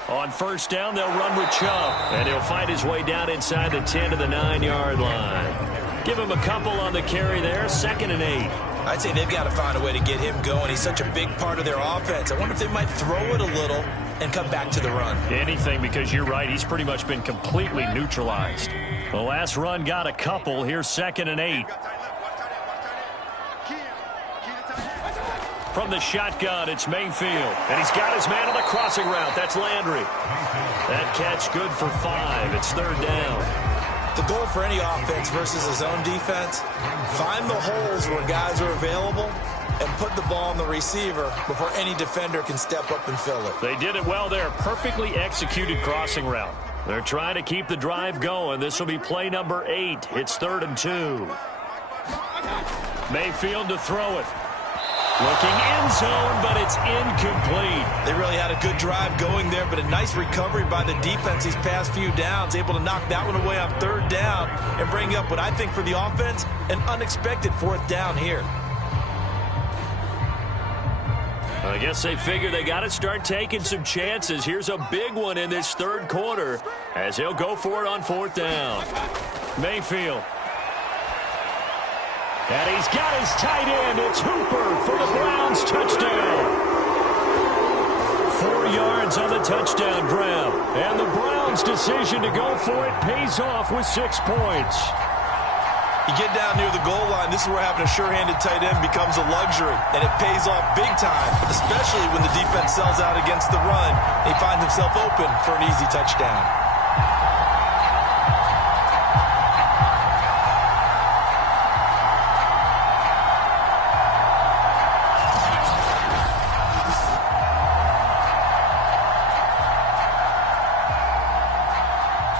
On 1st down, they'll run with Chubb. And he'll find his way down inside the 10 to the 9-yard line. Give him a couple on the carry there. 2nd and 8. I'd say they've got to find a way to get him going. He's such a big part of their offense. I wonder if they might throw it a little and come back to the run. Anything, because you're right. He's pretty much been completely neutralized. The last run got a couple. Here's 2nd and 8. From the shotgun, it's Mayfield. And he's got his man on the crossing route. That's Landry. That catch good for 5. It's 3rd down. The goal for any offense versus a zone defense, find the holes where guys are available and put the ball on the receiver before any defender can step up and fill it. They did it well there. Perfectly executed crossing route. They're trying to keep the drive going. This will be play number 8. It's 3rd and 2. Mayfield to throw it. Looking end zone, but it's incomplete. They really had a good drive going there, but a nice recovery by the defense these past few downs, able to knock that one away on third down and bring up what I think for the offense, an unexpected fourth down here. I guess they figure they got to start taking some chances. Here's a big one in this third quarter as he'll go for it on fourth down. Mayfield. And he's got his tight end. It's Hooper for the Browns touchdown. 4 yards on the touchdown grab. And the Browns' decision to go for it pays off with 6 points. You get down near the goal line, this is where having a sure-handed tight end becomes a luxury, and it pays off big time, especially when the defense sells out against the run. He finds himself open for an easy touchdown.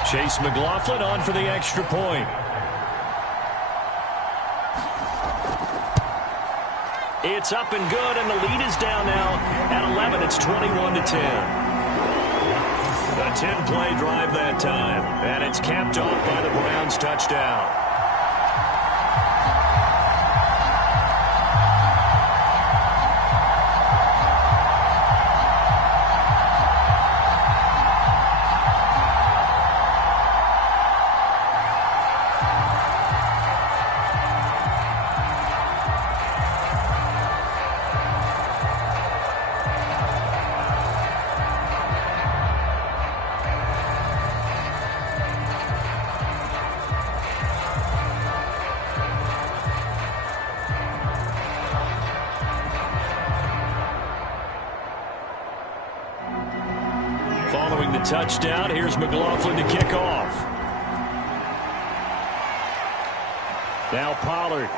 Chase McLaughlin on for the extra point. It's up and good, and the lead is down now at 11. It's 21-10. A 10-play drive that time, and it's capped off by the Browns' touchdown. Following the touchdown, here's McLaughlin to kick off. Now Pollard.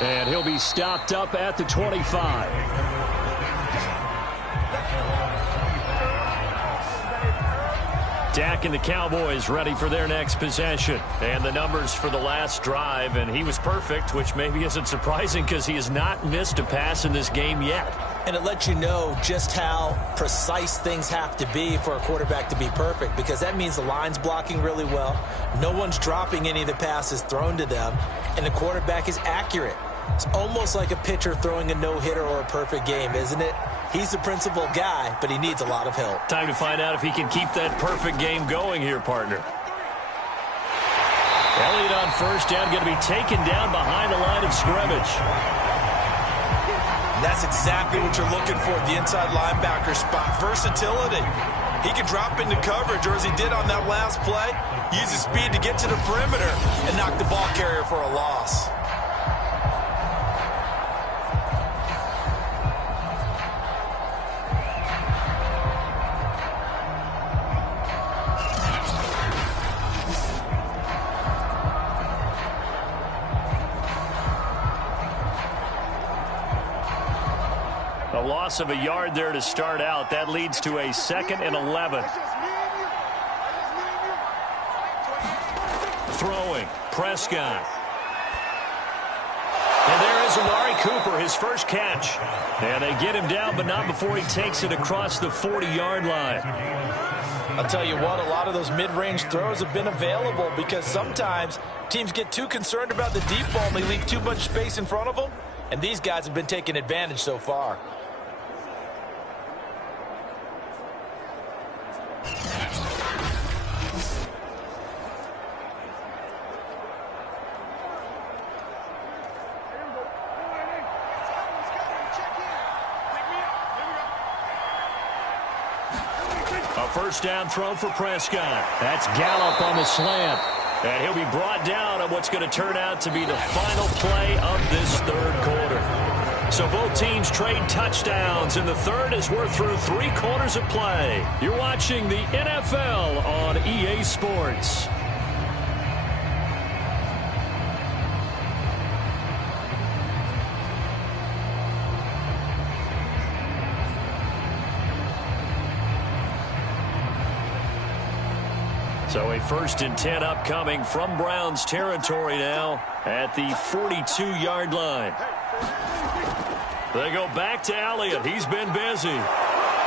And he'll be stopped up at the 25. Dak and the Cowboys ready for their next possession. And the numbers for the last drive, and he was perfect, which maybe isn't surprising because he has not missed a pass in this game yet. And it lets you know just how precise things have to be for a quarterback to be perfect, because that means the line's blocking really well, no one's dropping any of the passes thrown to them, and the quarterback is accurate. It's almost like a pitcher throwing a no-hitter or a perfect game, isn't it? He's the principal guy, but he needs a lot of help. Time to find out if he can keep that perfect game going here, partner. Elliott on first down, going to be taken down behind the line of scrimmage. That's exactly what you're looking for at the inside linebacker spot. Versatility. He can drop into coverage, or as he did on that last play, use his speed to get to the perimeter and knock the ball carrier for a loss. A loss of a yard there to start out. That leads to a 2nd and 11. Throwing. Prescott. And there is Amari Cooper, his first catch. And they get him down, but not before he takes it across the 40-yard line. I'll tell you what, a lot of those mid-range throws have been available because sometimes teams get too concerned about the deep ball and they leave too much space in front of them. And these guys have been taking advantage so far. A first down throw for Prescott. That's Gallup on the slant. And he'll be brought down on what's going to turn out to be the final play of this third quarter. So both teams trade touchdowns in the third as we're through 3 quarters of play. You're watching the NFL on EA Sports. So a 1st and 10 upcoming from Browns territory now at the 42-yard line. They go back to Elliott. He's been busy.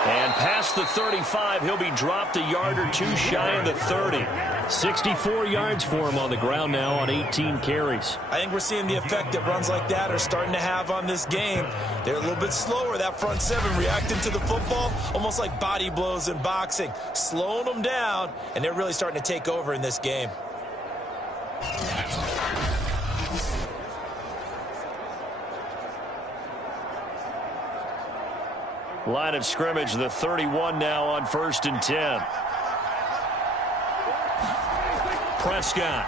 And past the 35, he'll be dropped a yard or two shy of the 30. 64 yards for him on the ground now on 18 carries. I think we're seeing the effect that runs like that are starting to have on this game. They're a little bit slower, that front seven, reacting to the football, almost like body blows in boxing, slowing them down, and they're really starting to take over in this game. Line of scrimmage, the 31 now on 1st and 10. Prescott.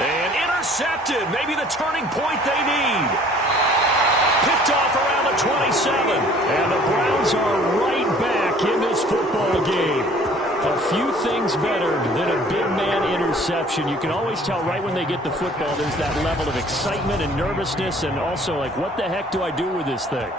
And intercepted. Maybe the turning point they need. Picked off around the 27. And the Browns are right back in this football game. A few things better than a big man interception. You can always tell right when they get the football, there's that level of excitement and nervousness, and also like, what the heck do I do with this thing?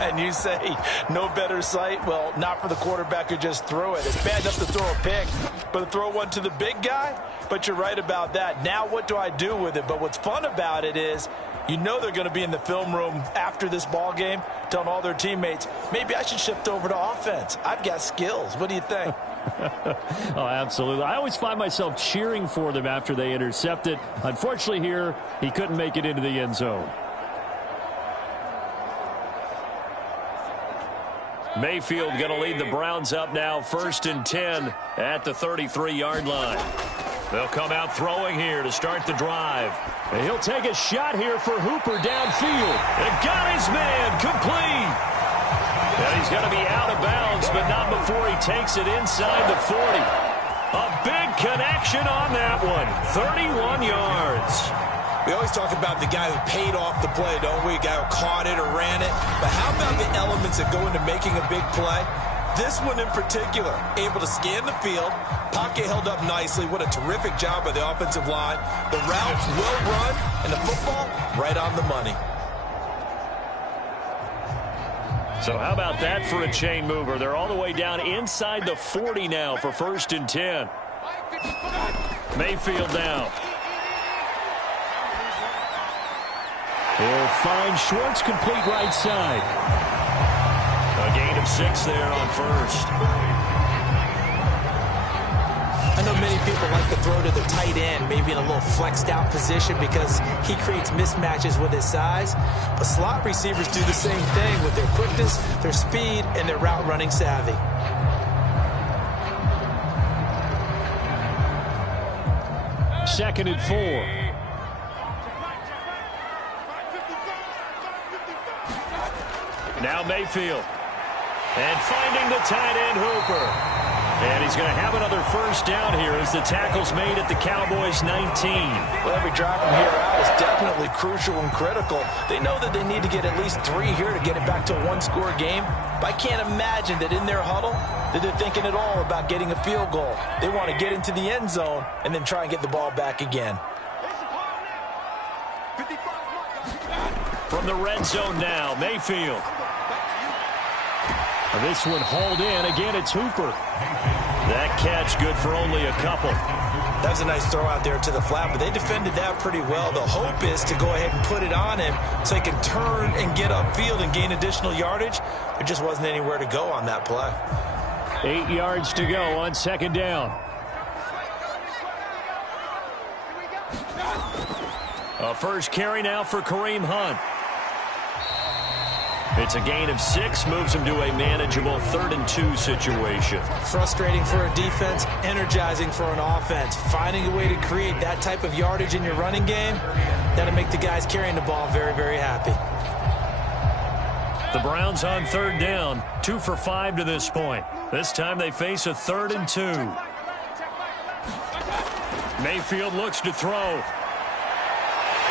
And you say, no better sight? Well, not for the quarterback who just threw it. It's bad enough to throw a pick, but to throw one to the big guy? But you're right about that. Now what do I do with it? But what's fun about it is, you know they're going to be in the film room after this ball game telling all their teammates, maybe I should shift over to offense. I've got skills. What do you think? Oh, absolutely. I always find myself cheering for them after they intercept it. Unfortunately here, he couldn't make it into the end zone. Mayfield going to lead the Browns up now, 1st and 10 at the 33-yard line. They'll come out throwing here to start the drive. And he'll take a shot here for Hooper downfield. And got his man complete. And he's going to be out of bounds, but not before he takes it inside the 40. A big connection on that one. 31 yards. We always talk about the guy who paid off the play, don't we? A guy who caught it or ran it. But how about the elements that go into making a big play? This one in particular, able to scan the field, pocket held up nicely. What a terrific job by the offensive line. The route well run, and the football right on the money. So how about that for a chain mover? They're all the way down inside the 40 now for 1st and 10. Mayfield now. He'll find Schwartz complete right side. A gain of 6 there on 1st. I know many people like to throw to the tight end, maybe in a little flexed out position because he creates mismatches with his size. But slot receivers do the same thing with their quickness, their speed, and their route running savvy. Second and 4. Now Mayfield. And finding the tight end Hooper. And he's going to have another 1st down here as the tackle's made at the Cowboys' 19. Well, every drive from here out is definitely crucial and critical. They know that they need to get at least 3 here to get it back to a one-score game. But I can't imagine that in their huddle that they're thinking at all about getting a field goal. They want to get into the end zone and then try and get the ball back again. From the red zone now, Mayfield. This one hauled in. Again, it's Hooper. That catch good for only a couple. That was a nice throw out there to the flat, but they defended that pretty well. The hope is to go ahead and put it on him so he can turn and get upfield and gain additional yardage. There just wasn't anywhere to go on that play. 8 yards to go on 2nd down. A 1st carry now for Kareem Hunt. It's a gain of 6, moves him to a manageable 3rd and 2 situation. Frustrating for a defense, energizing for an offense. Finding a way to create that type of yardage in your running game, that'll make the guys carrying the ball very, very happy. The Browns on 3rd down, 2 for 5 to this point. This time they face a 3rd and 2. Mayfield looks to throw.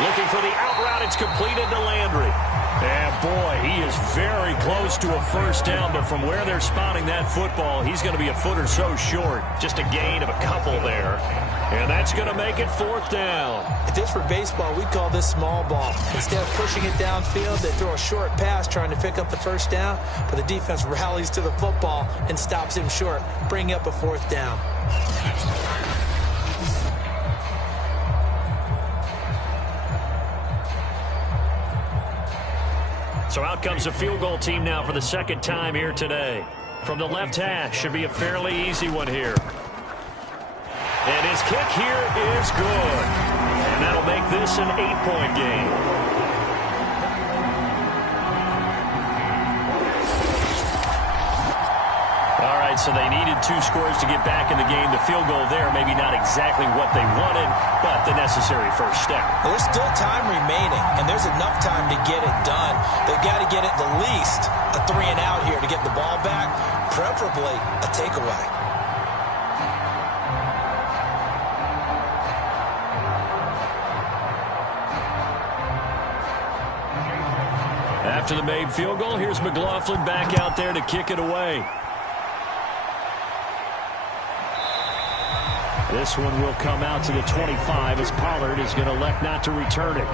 Looking for the out route. It's completed to Landry. And boy, he is very close to a first down, but from where they're spotting that football, he's going to be a foot or so short. Just a gain of a couple there. And that's going to make it fourth down. If this were baseball, we'd call this small ball. Instead of pushing it downfield, they throw a short pass trying to pick up the first down, but the defense rallies to the football and stops him short, bringing up a fourth down. So out comes a field goal team now for the second time here today. From the left hash, should be a fairly easy one here. And his kick here is good. And that'll make this an 8-point game. All right, so they needed 2 scores to get back in the game. The field goal there, maybe not exactly what they wanted, but the necessary first step. Well, there's still time remaining, and there's enough time to get it done. They've got to get it the least a 3-and-out here to get the ball back, preferably a takeaway. After the made field goal, here's McLaughlin back out there to kick it away. This one will come out to the 25 as Pollard is going to elect not to return it.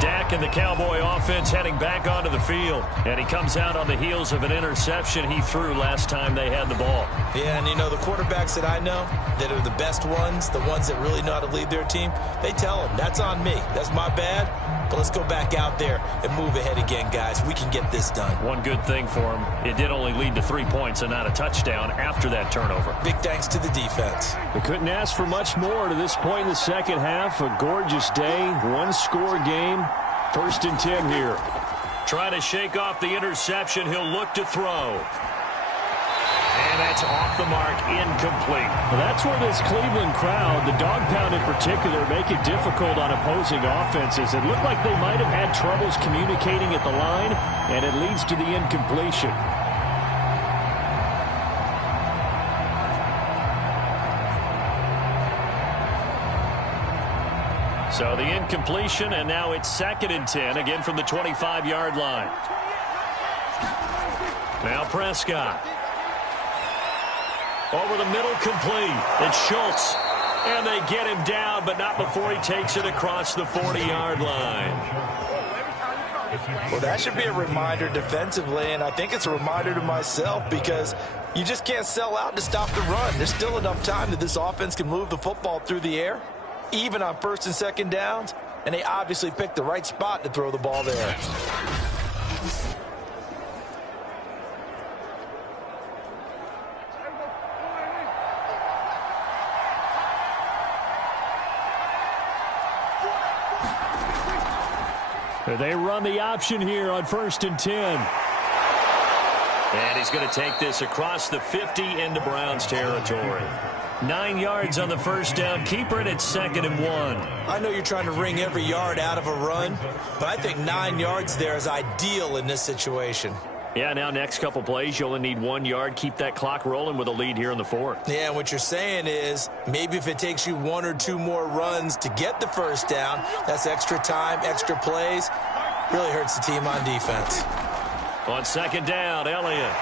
Dak and the Cowboy offense heading back onto the field. And he comes out on the heels of an interception he threw last time they had the ball. Yeah, and you know, the quarterbacks that I know that are the best ones, the ones that really know how to lead their team, they tell them, that's on me. That's my bad. But let's go back out there and move ahead again, guys. We can get this done. One good thing for him, it did only lead to 3 points and not a touchdown after that turnover. Big thanks to the defense. They couldn't ask for much more to this point in the second half. A gorgeous day, one-score game. 1st and 10 here. Trying to shake off the interception. He'll look to throw. And that's off the mark, incomplete. Well, that's where this Cleveland crowd, the dog pound in particular, make it difficult on opposing offenses. It looked like they might have had troubles communicating at the line, and it leads to the incompletion. So the incompletion, and now it's 2nd and 10, again from the 25-yard line. Now Prescott. Over the middle, complete. It's Schultz. And they get him down, but not before he takes it across the 40-yard line. Well, that should be a reminder defensively, and I think it's a reminder to myself because you just can't sell out to stop the run. There's still enough time that this offense can move the football through the air, even on 1st and 2nd downs, and they obviously picked the right spot to throw the ball there. They run the option here on 1st and 10. And he's going to take this across the 50 into Browns territory. 9 yards on the first down. Keeper it at 2nd and 1. I know you're trying to wring every yard out of a run, but I think 9 yards there is ideal in this situation. Yeah, now next couple plays, you only need 1 yard. Keep that clock rolling with a lead here in the 4th. Yeah, what you're saying is maybe if it takes you 1 or 2 more runs to get the first down, that's extra time, extra plays. Really hurts the team on defense. On 2nd down, Elliott.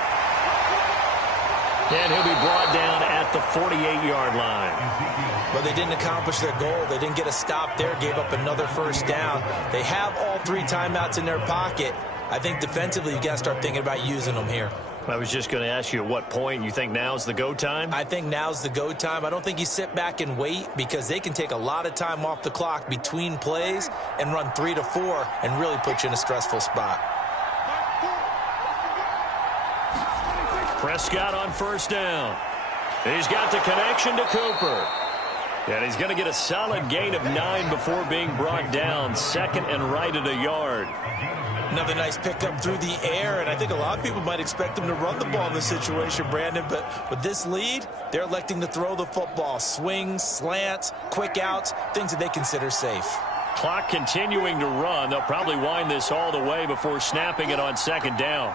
And he'll be brought down at the 48-yard line. But they didn't accomplish their goal. They didn't get a stop there, gave up another first down. They have all 3 timeouts in their pocket. I think defensively you've got to start thinking about using them here. I was just going to ask you at what point you think now's the go time? I think now's the go time. I don't think you sit back and wait because they can take a lot of time off the clock between plays and run 3 to 4 and really put you in a stressful spot. Prescott on 1st down. He's got the connection to Cooper. And he's going to get a solid gain of 9 before being brought down. 2nd and right at a yard. Another nice pickup through the air, and I think a lot of people might expect them to run the ball in this situation, Brandon, but with this lead, they're electing to throw the football. Swings, slants, quick outs, things that they consider safe. Clock continuing to run. They'll probably wind this all the way before snapping it on 2nd down.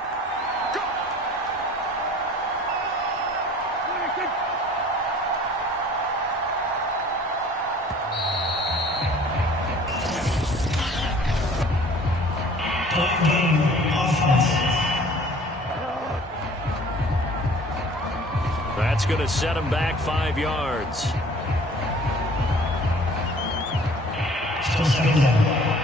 going to set him back 5 yards. Still second down.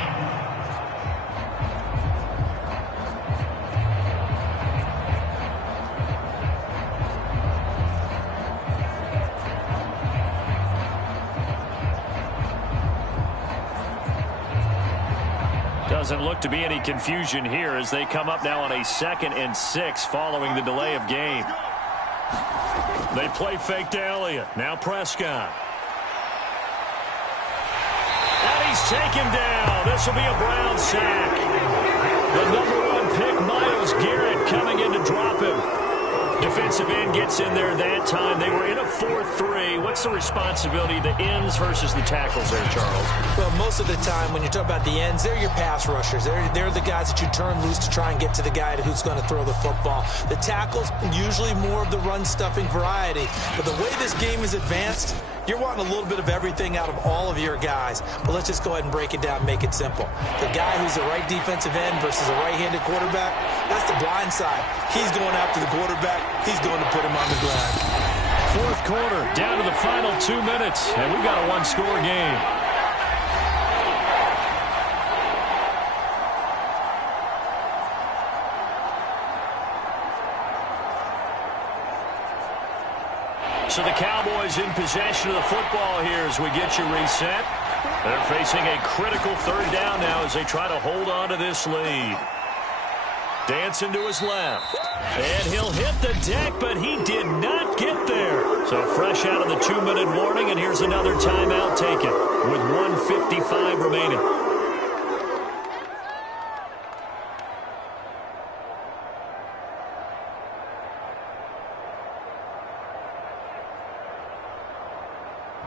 Doesn't look to be any confusion here as they come up now on a 2nd and 6 following the delay of game. They play fake to Elliott. Now Prescott. And he's taken down. This will be a Brown sack. The #1 pick, Myles Garrett, coming in to drop him. Defensive end gets in there that time. They were in a 4-3. What's the responsibility, the ends versus the tackles there, Charles? Well, most of the time when you talk about the ends, they're your pass rushers. They're the guys that you turn loose to try and get to the guy who's going to throw the football. The tackles, usually more of the run-stuffing variety. But the way this game is advanced, you're wanting a little bit of everything out of all of your guys. But let's just go ahead and break it down and make it simple. The guy who's the right defensive end versus a right-handed quarterback, that's the blind side. He's going after the quarterback. He's going to put him on the ground. 4th quarter, down to the final 2 minutes, and we've got a 1-score game. So the Cowboys in possession of the football here as we get you reset. They're facing a critical 3rd down now as they try to hold on to this lead. Dancing to his left. And he'll hit the deck, but he did not get there. So fresh out of the 2-minute warning, and here's another timeout taken with 1:55 remaining.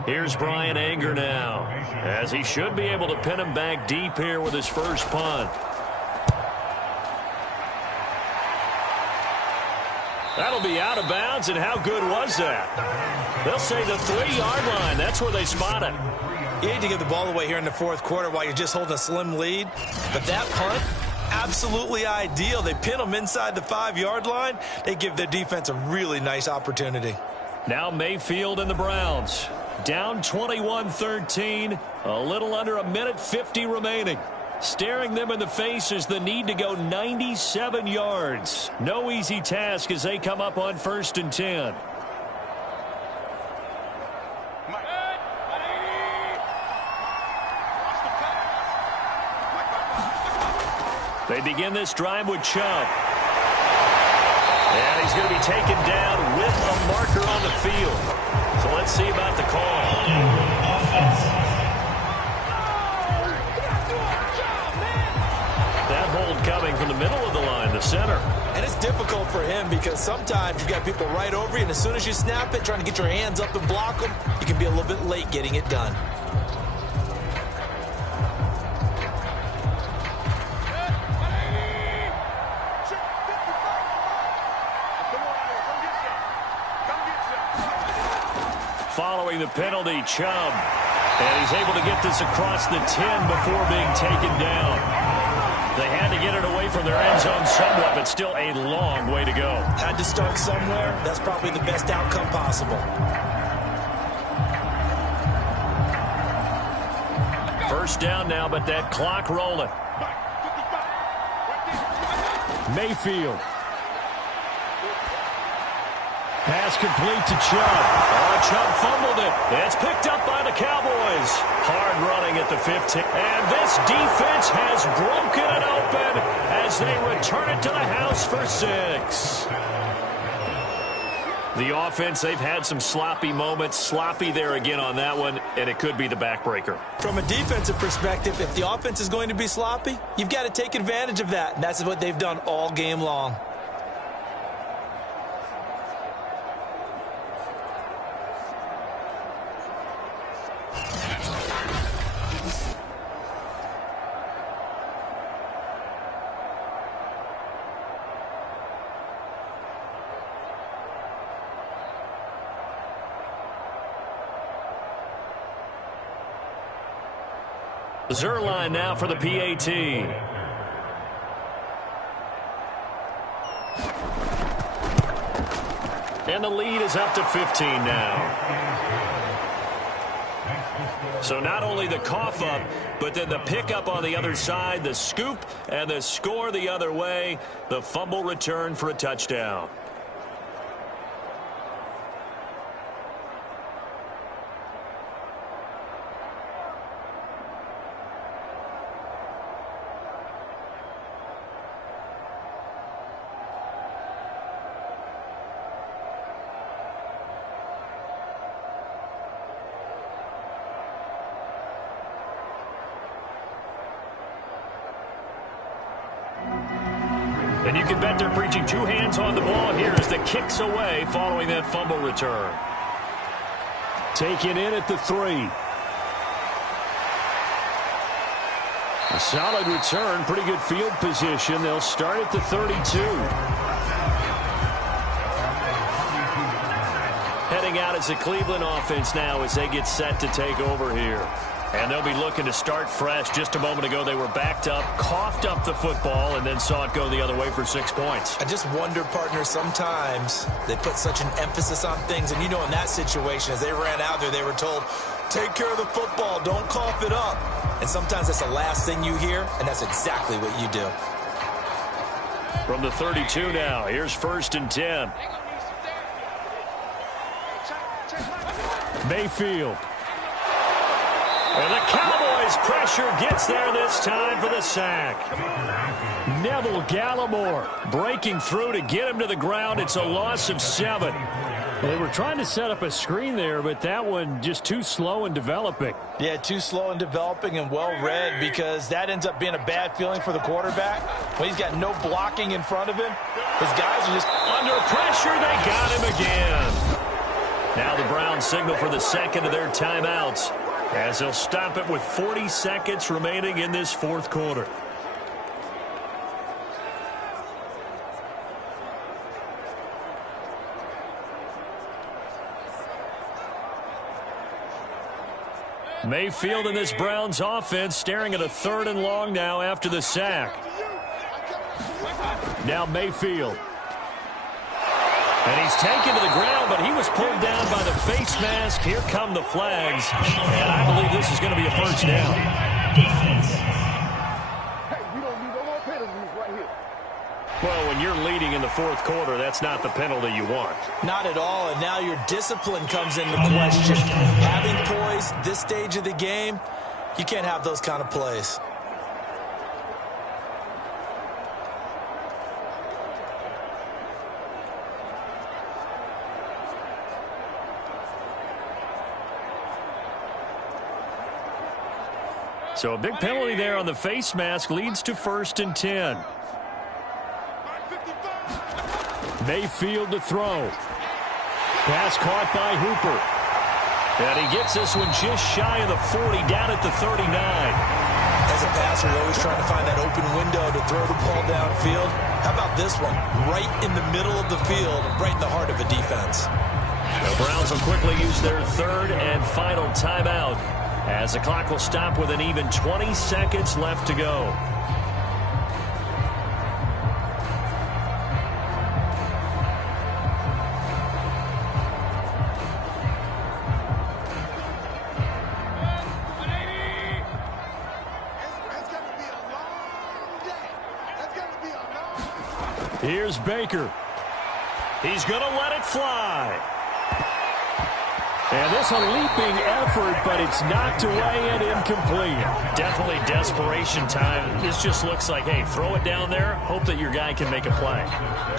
Here's Brian Anger now, as he should be able to pin him back deep here with his first punt. That'll be out of bounds, and how good was that? They'll say the 3-yard line. That's where they spot it. You need to give the ball away here in the 4th quarter while you're just holding a slim lead. But that punt, absolutely ideal. They pin them inside the 5-yard line. They give their defense a really nice opportunity. Now Mayfield and the Browns. Down 21-13, a little under 1:50 remaining. Staring them in the face is the need to go 97 yards. No easy task as they come up on 1st and 10. They begin this drive with Chubb. And he's going to be taken down with a marker on the field. So let's see about the call. That hold coming from the middle of the line, the center. And it's difficult for him because sometimes you've got people right over you, and as soon as you snap it, trying to get your hands up and block them, you can be a little bit late getting it done. Following the penalty, Chubb. And he's able to get this across the 10 before being taken down. They had to get it away from their end zone somewhat, but still a long way to go. Had to start somewhere. That's probably the best outcome possible. First down now, but that clock rolling. Mayfield. Pass complete to Chubb. Oh, Chubb fumbled it. It's picked up by the Cowboys. Hard running at the 15. And this defense has broken it open as they return it to the house for 6. The offense, they've had some sloppy moments. Sloppy there again on that one, and it could be the backbreaker. From a defensive perspective, if the offense is going to be sloppy, you've got to take advantage of that. And that's what they've done all game long. Zerline now for the PAT. And the lead is up to 15 now. So not only the cough up, but then the pickup on the other side, the scoop, and the score the other way. The fumble return for a touchdown. And you can bet they're preaching two hands on the ball here as the kick's away following that fumble return. Taken in at the 3. A solid return, pretty good field position. They'll start at the 32. Heading out as the Cleveland offense now as they get set to take over here. And they'll be looking to start fresh. Just a moment ago, they were backed up, coughed up the football, and then saw it go the other way for 6 points. I just wonder, partner, sometimes they put such an emphasis on things. And, you know, in that situation, as they ran out there, they were told, take care of the football, don't cough it up. And sometimes that's the last thing you hear, and that's exactly what you do. From the 32 now, here's 1st and 10. Mayfield. And the Cowboys' pressure gets there this time for the sack. Neville Gallimore breaking through to get him to the ground. It's a loss of 7. They were trying to set up a screen there, but that one just too slow in developing. Yeah, too slow in developing and well read, because that ends up being a bad feeling for the quarterback. When he's got no blocking in front of him, his guys are just under pressure. They got him again. Now the Browns signal for the second of their timeouts, as they'll stop it with 40 seconds remaining in this 4th quarter. Mayfield and this Browns offense staring at a 3rd and long now after the sack. Now Mayfield. And he's taken to the ground, but he was pulled down by the face mask. Here come the flags. And I believe this is going to be a 1st down. Defense. Hey, we don't need no more penalties right here. Well, when you're leading in the 4th quarter, that's not the penalty you want. not at all, and now your discipline comes into question. Having poise this stage of the game, you can't have those kind of plays. So a big penalty there on the face mask leads to 1st and 10. Mayfield to throw. Pass caught by Hooper. And he gets this one just shy of the 40, down at the 39. As a passer, you're always trying to find that open window to throw the ball downfield. How about this one? Right in the middle of the field, right in the heart of a defense. The Browns will quickly use their 3rd and final timeout, as the clock will stop with an even 20 seconds left to go. Here's Baker. He's going to let it fly. And this a leaping effort, but it's knocked away and incomplete. Definitely desperation time. This just looks like, hey, throw it down there, hope that your guy can make a play.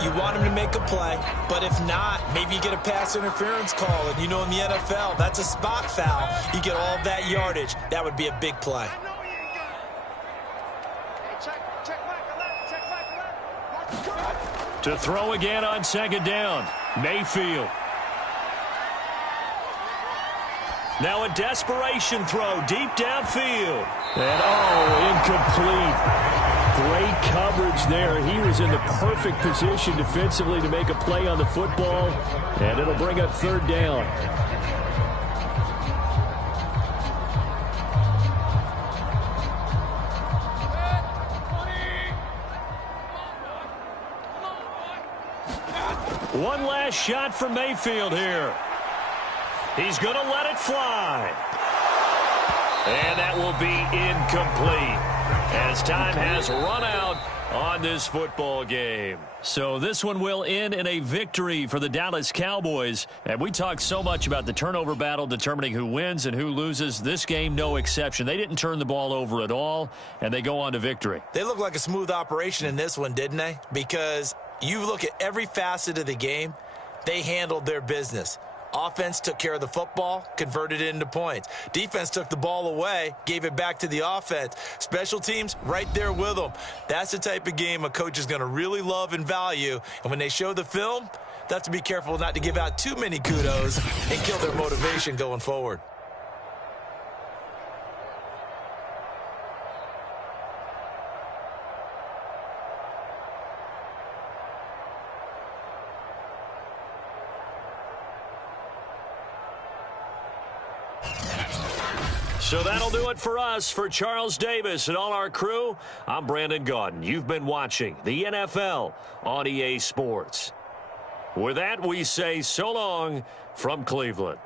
You want him to make a play, but if not, maybe you get a pass interference call. And you know in the NFL, that's a spot foul. You get all that yardage. That would be a big play. To throw again on 2nd down, Mayfield. Now a desperation throw deep downfield. And, incomplete. Great coverage there. He was in the perfect position defensively to make a play on the football, and it'll bring up 3rd down. One last shot from Mayfield here. He's going to let it fly. And that will be incomplete as time has run out on this football game. So this one will end in a victory for the Dallas Cowboys. And we talked so much about the turnover battle determining who wins and who loses. This game, no exception. They didn't turn the ball over at all, and they go on to victory. They look like a smooth operation in this one, didn't they? Because you look at every facet of the game, they handled their business. Offense took care of the football, converted it into points. Defense took the ball away, gave it back to the offense. Special teams, right there with them. That's the type of game a coach is going to really love and value. And when they show the film, they have to be careful not to give out too many kudos and kill their motivation going forward. So that'll do it for us. For Charles Davis and all our crew, I'm Brandon Gaudin. You've been watching the NFL on EA Sports. With that, we say so long from Cleveland.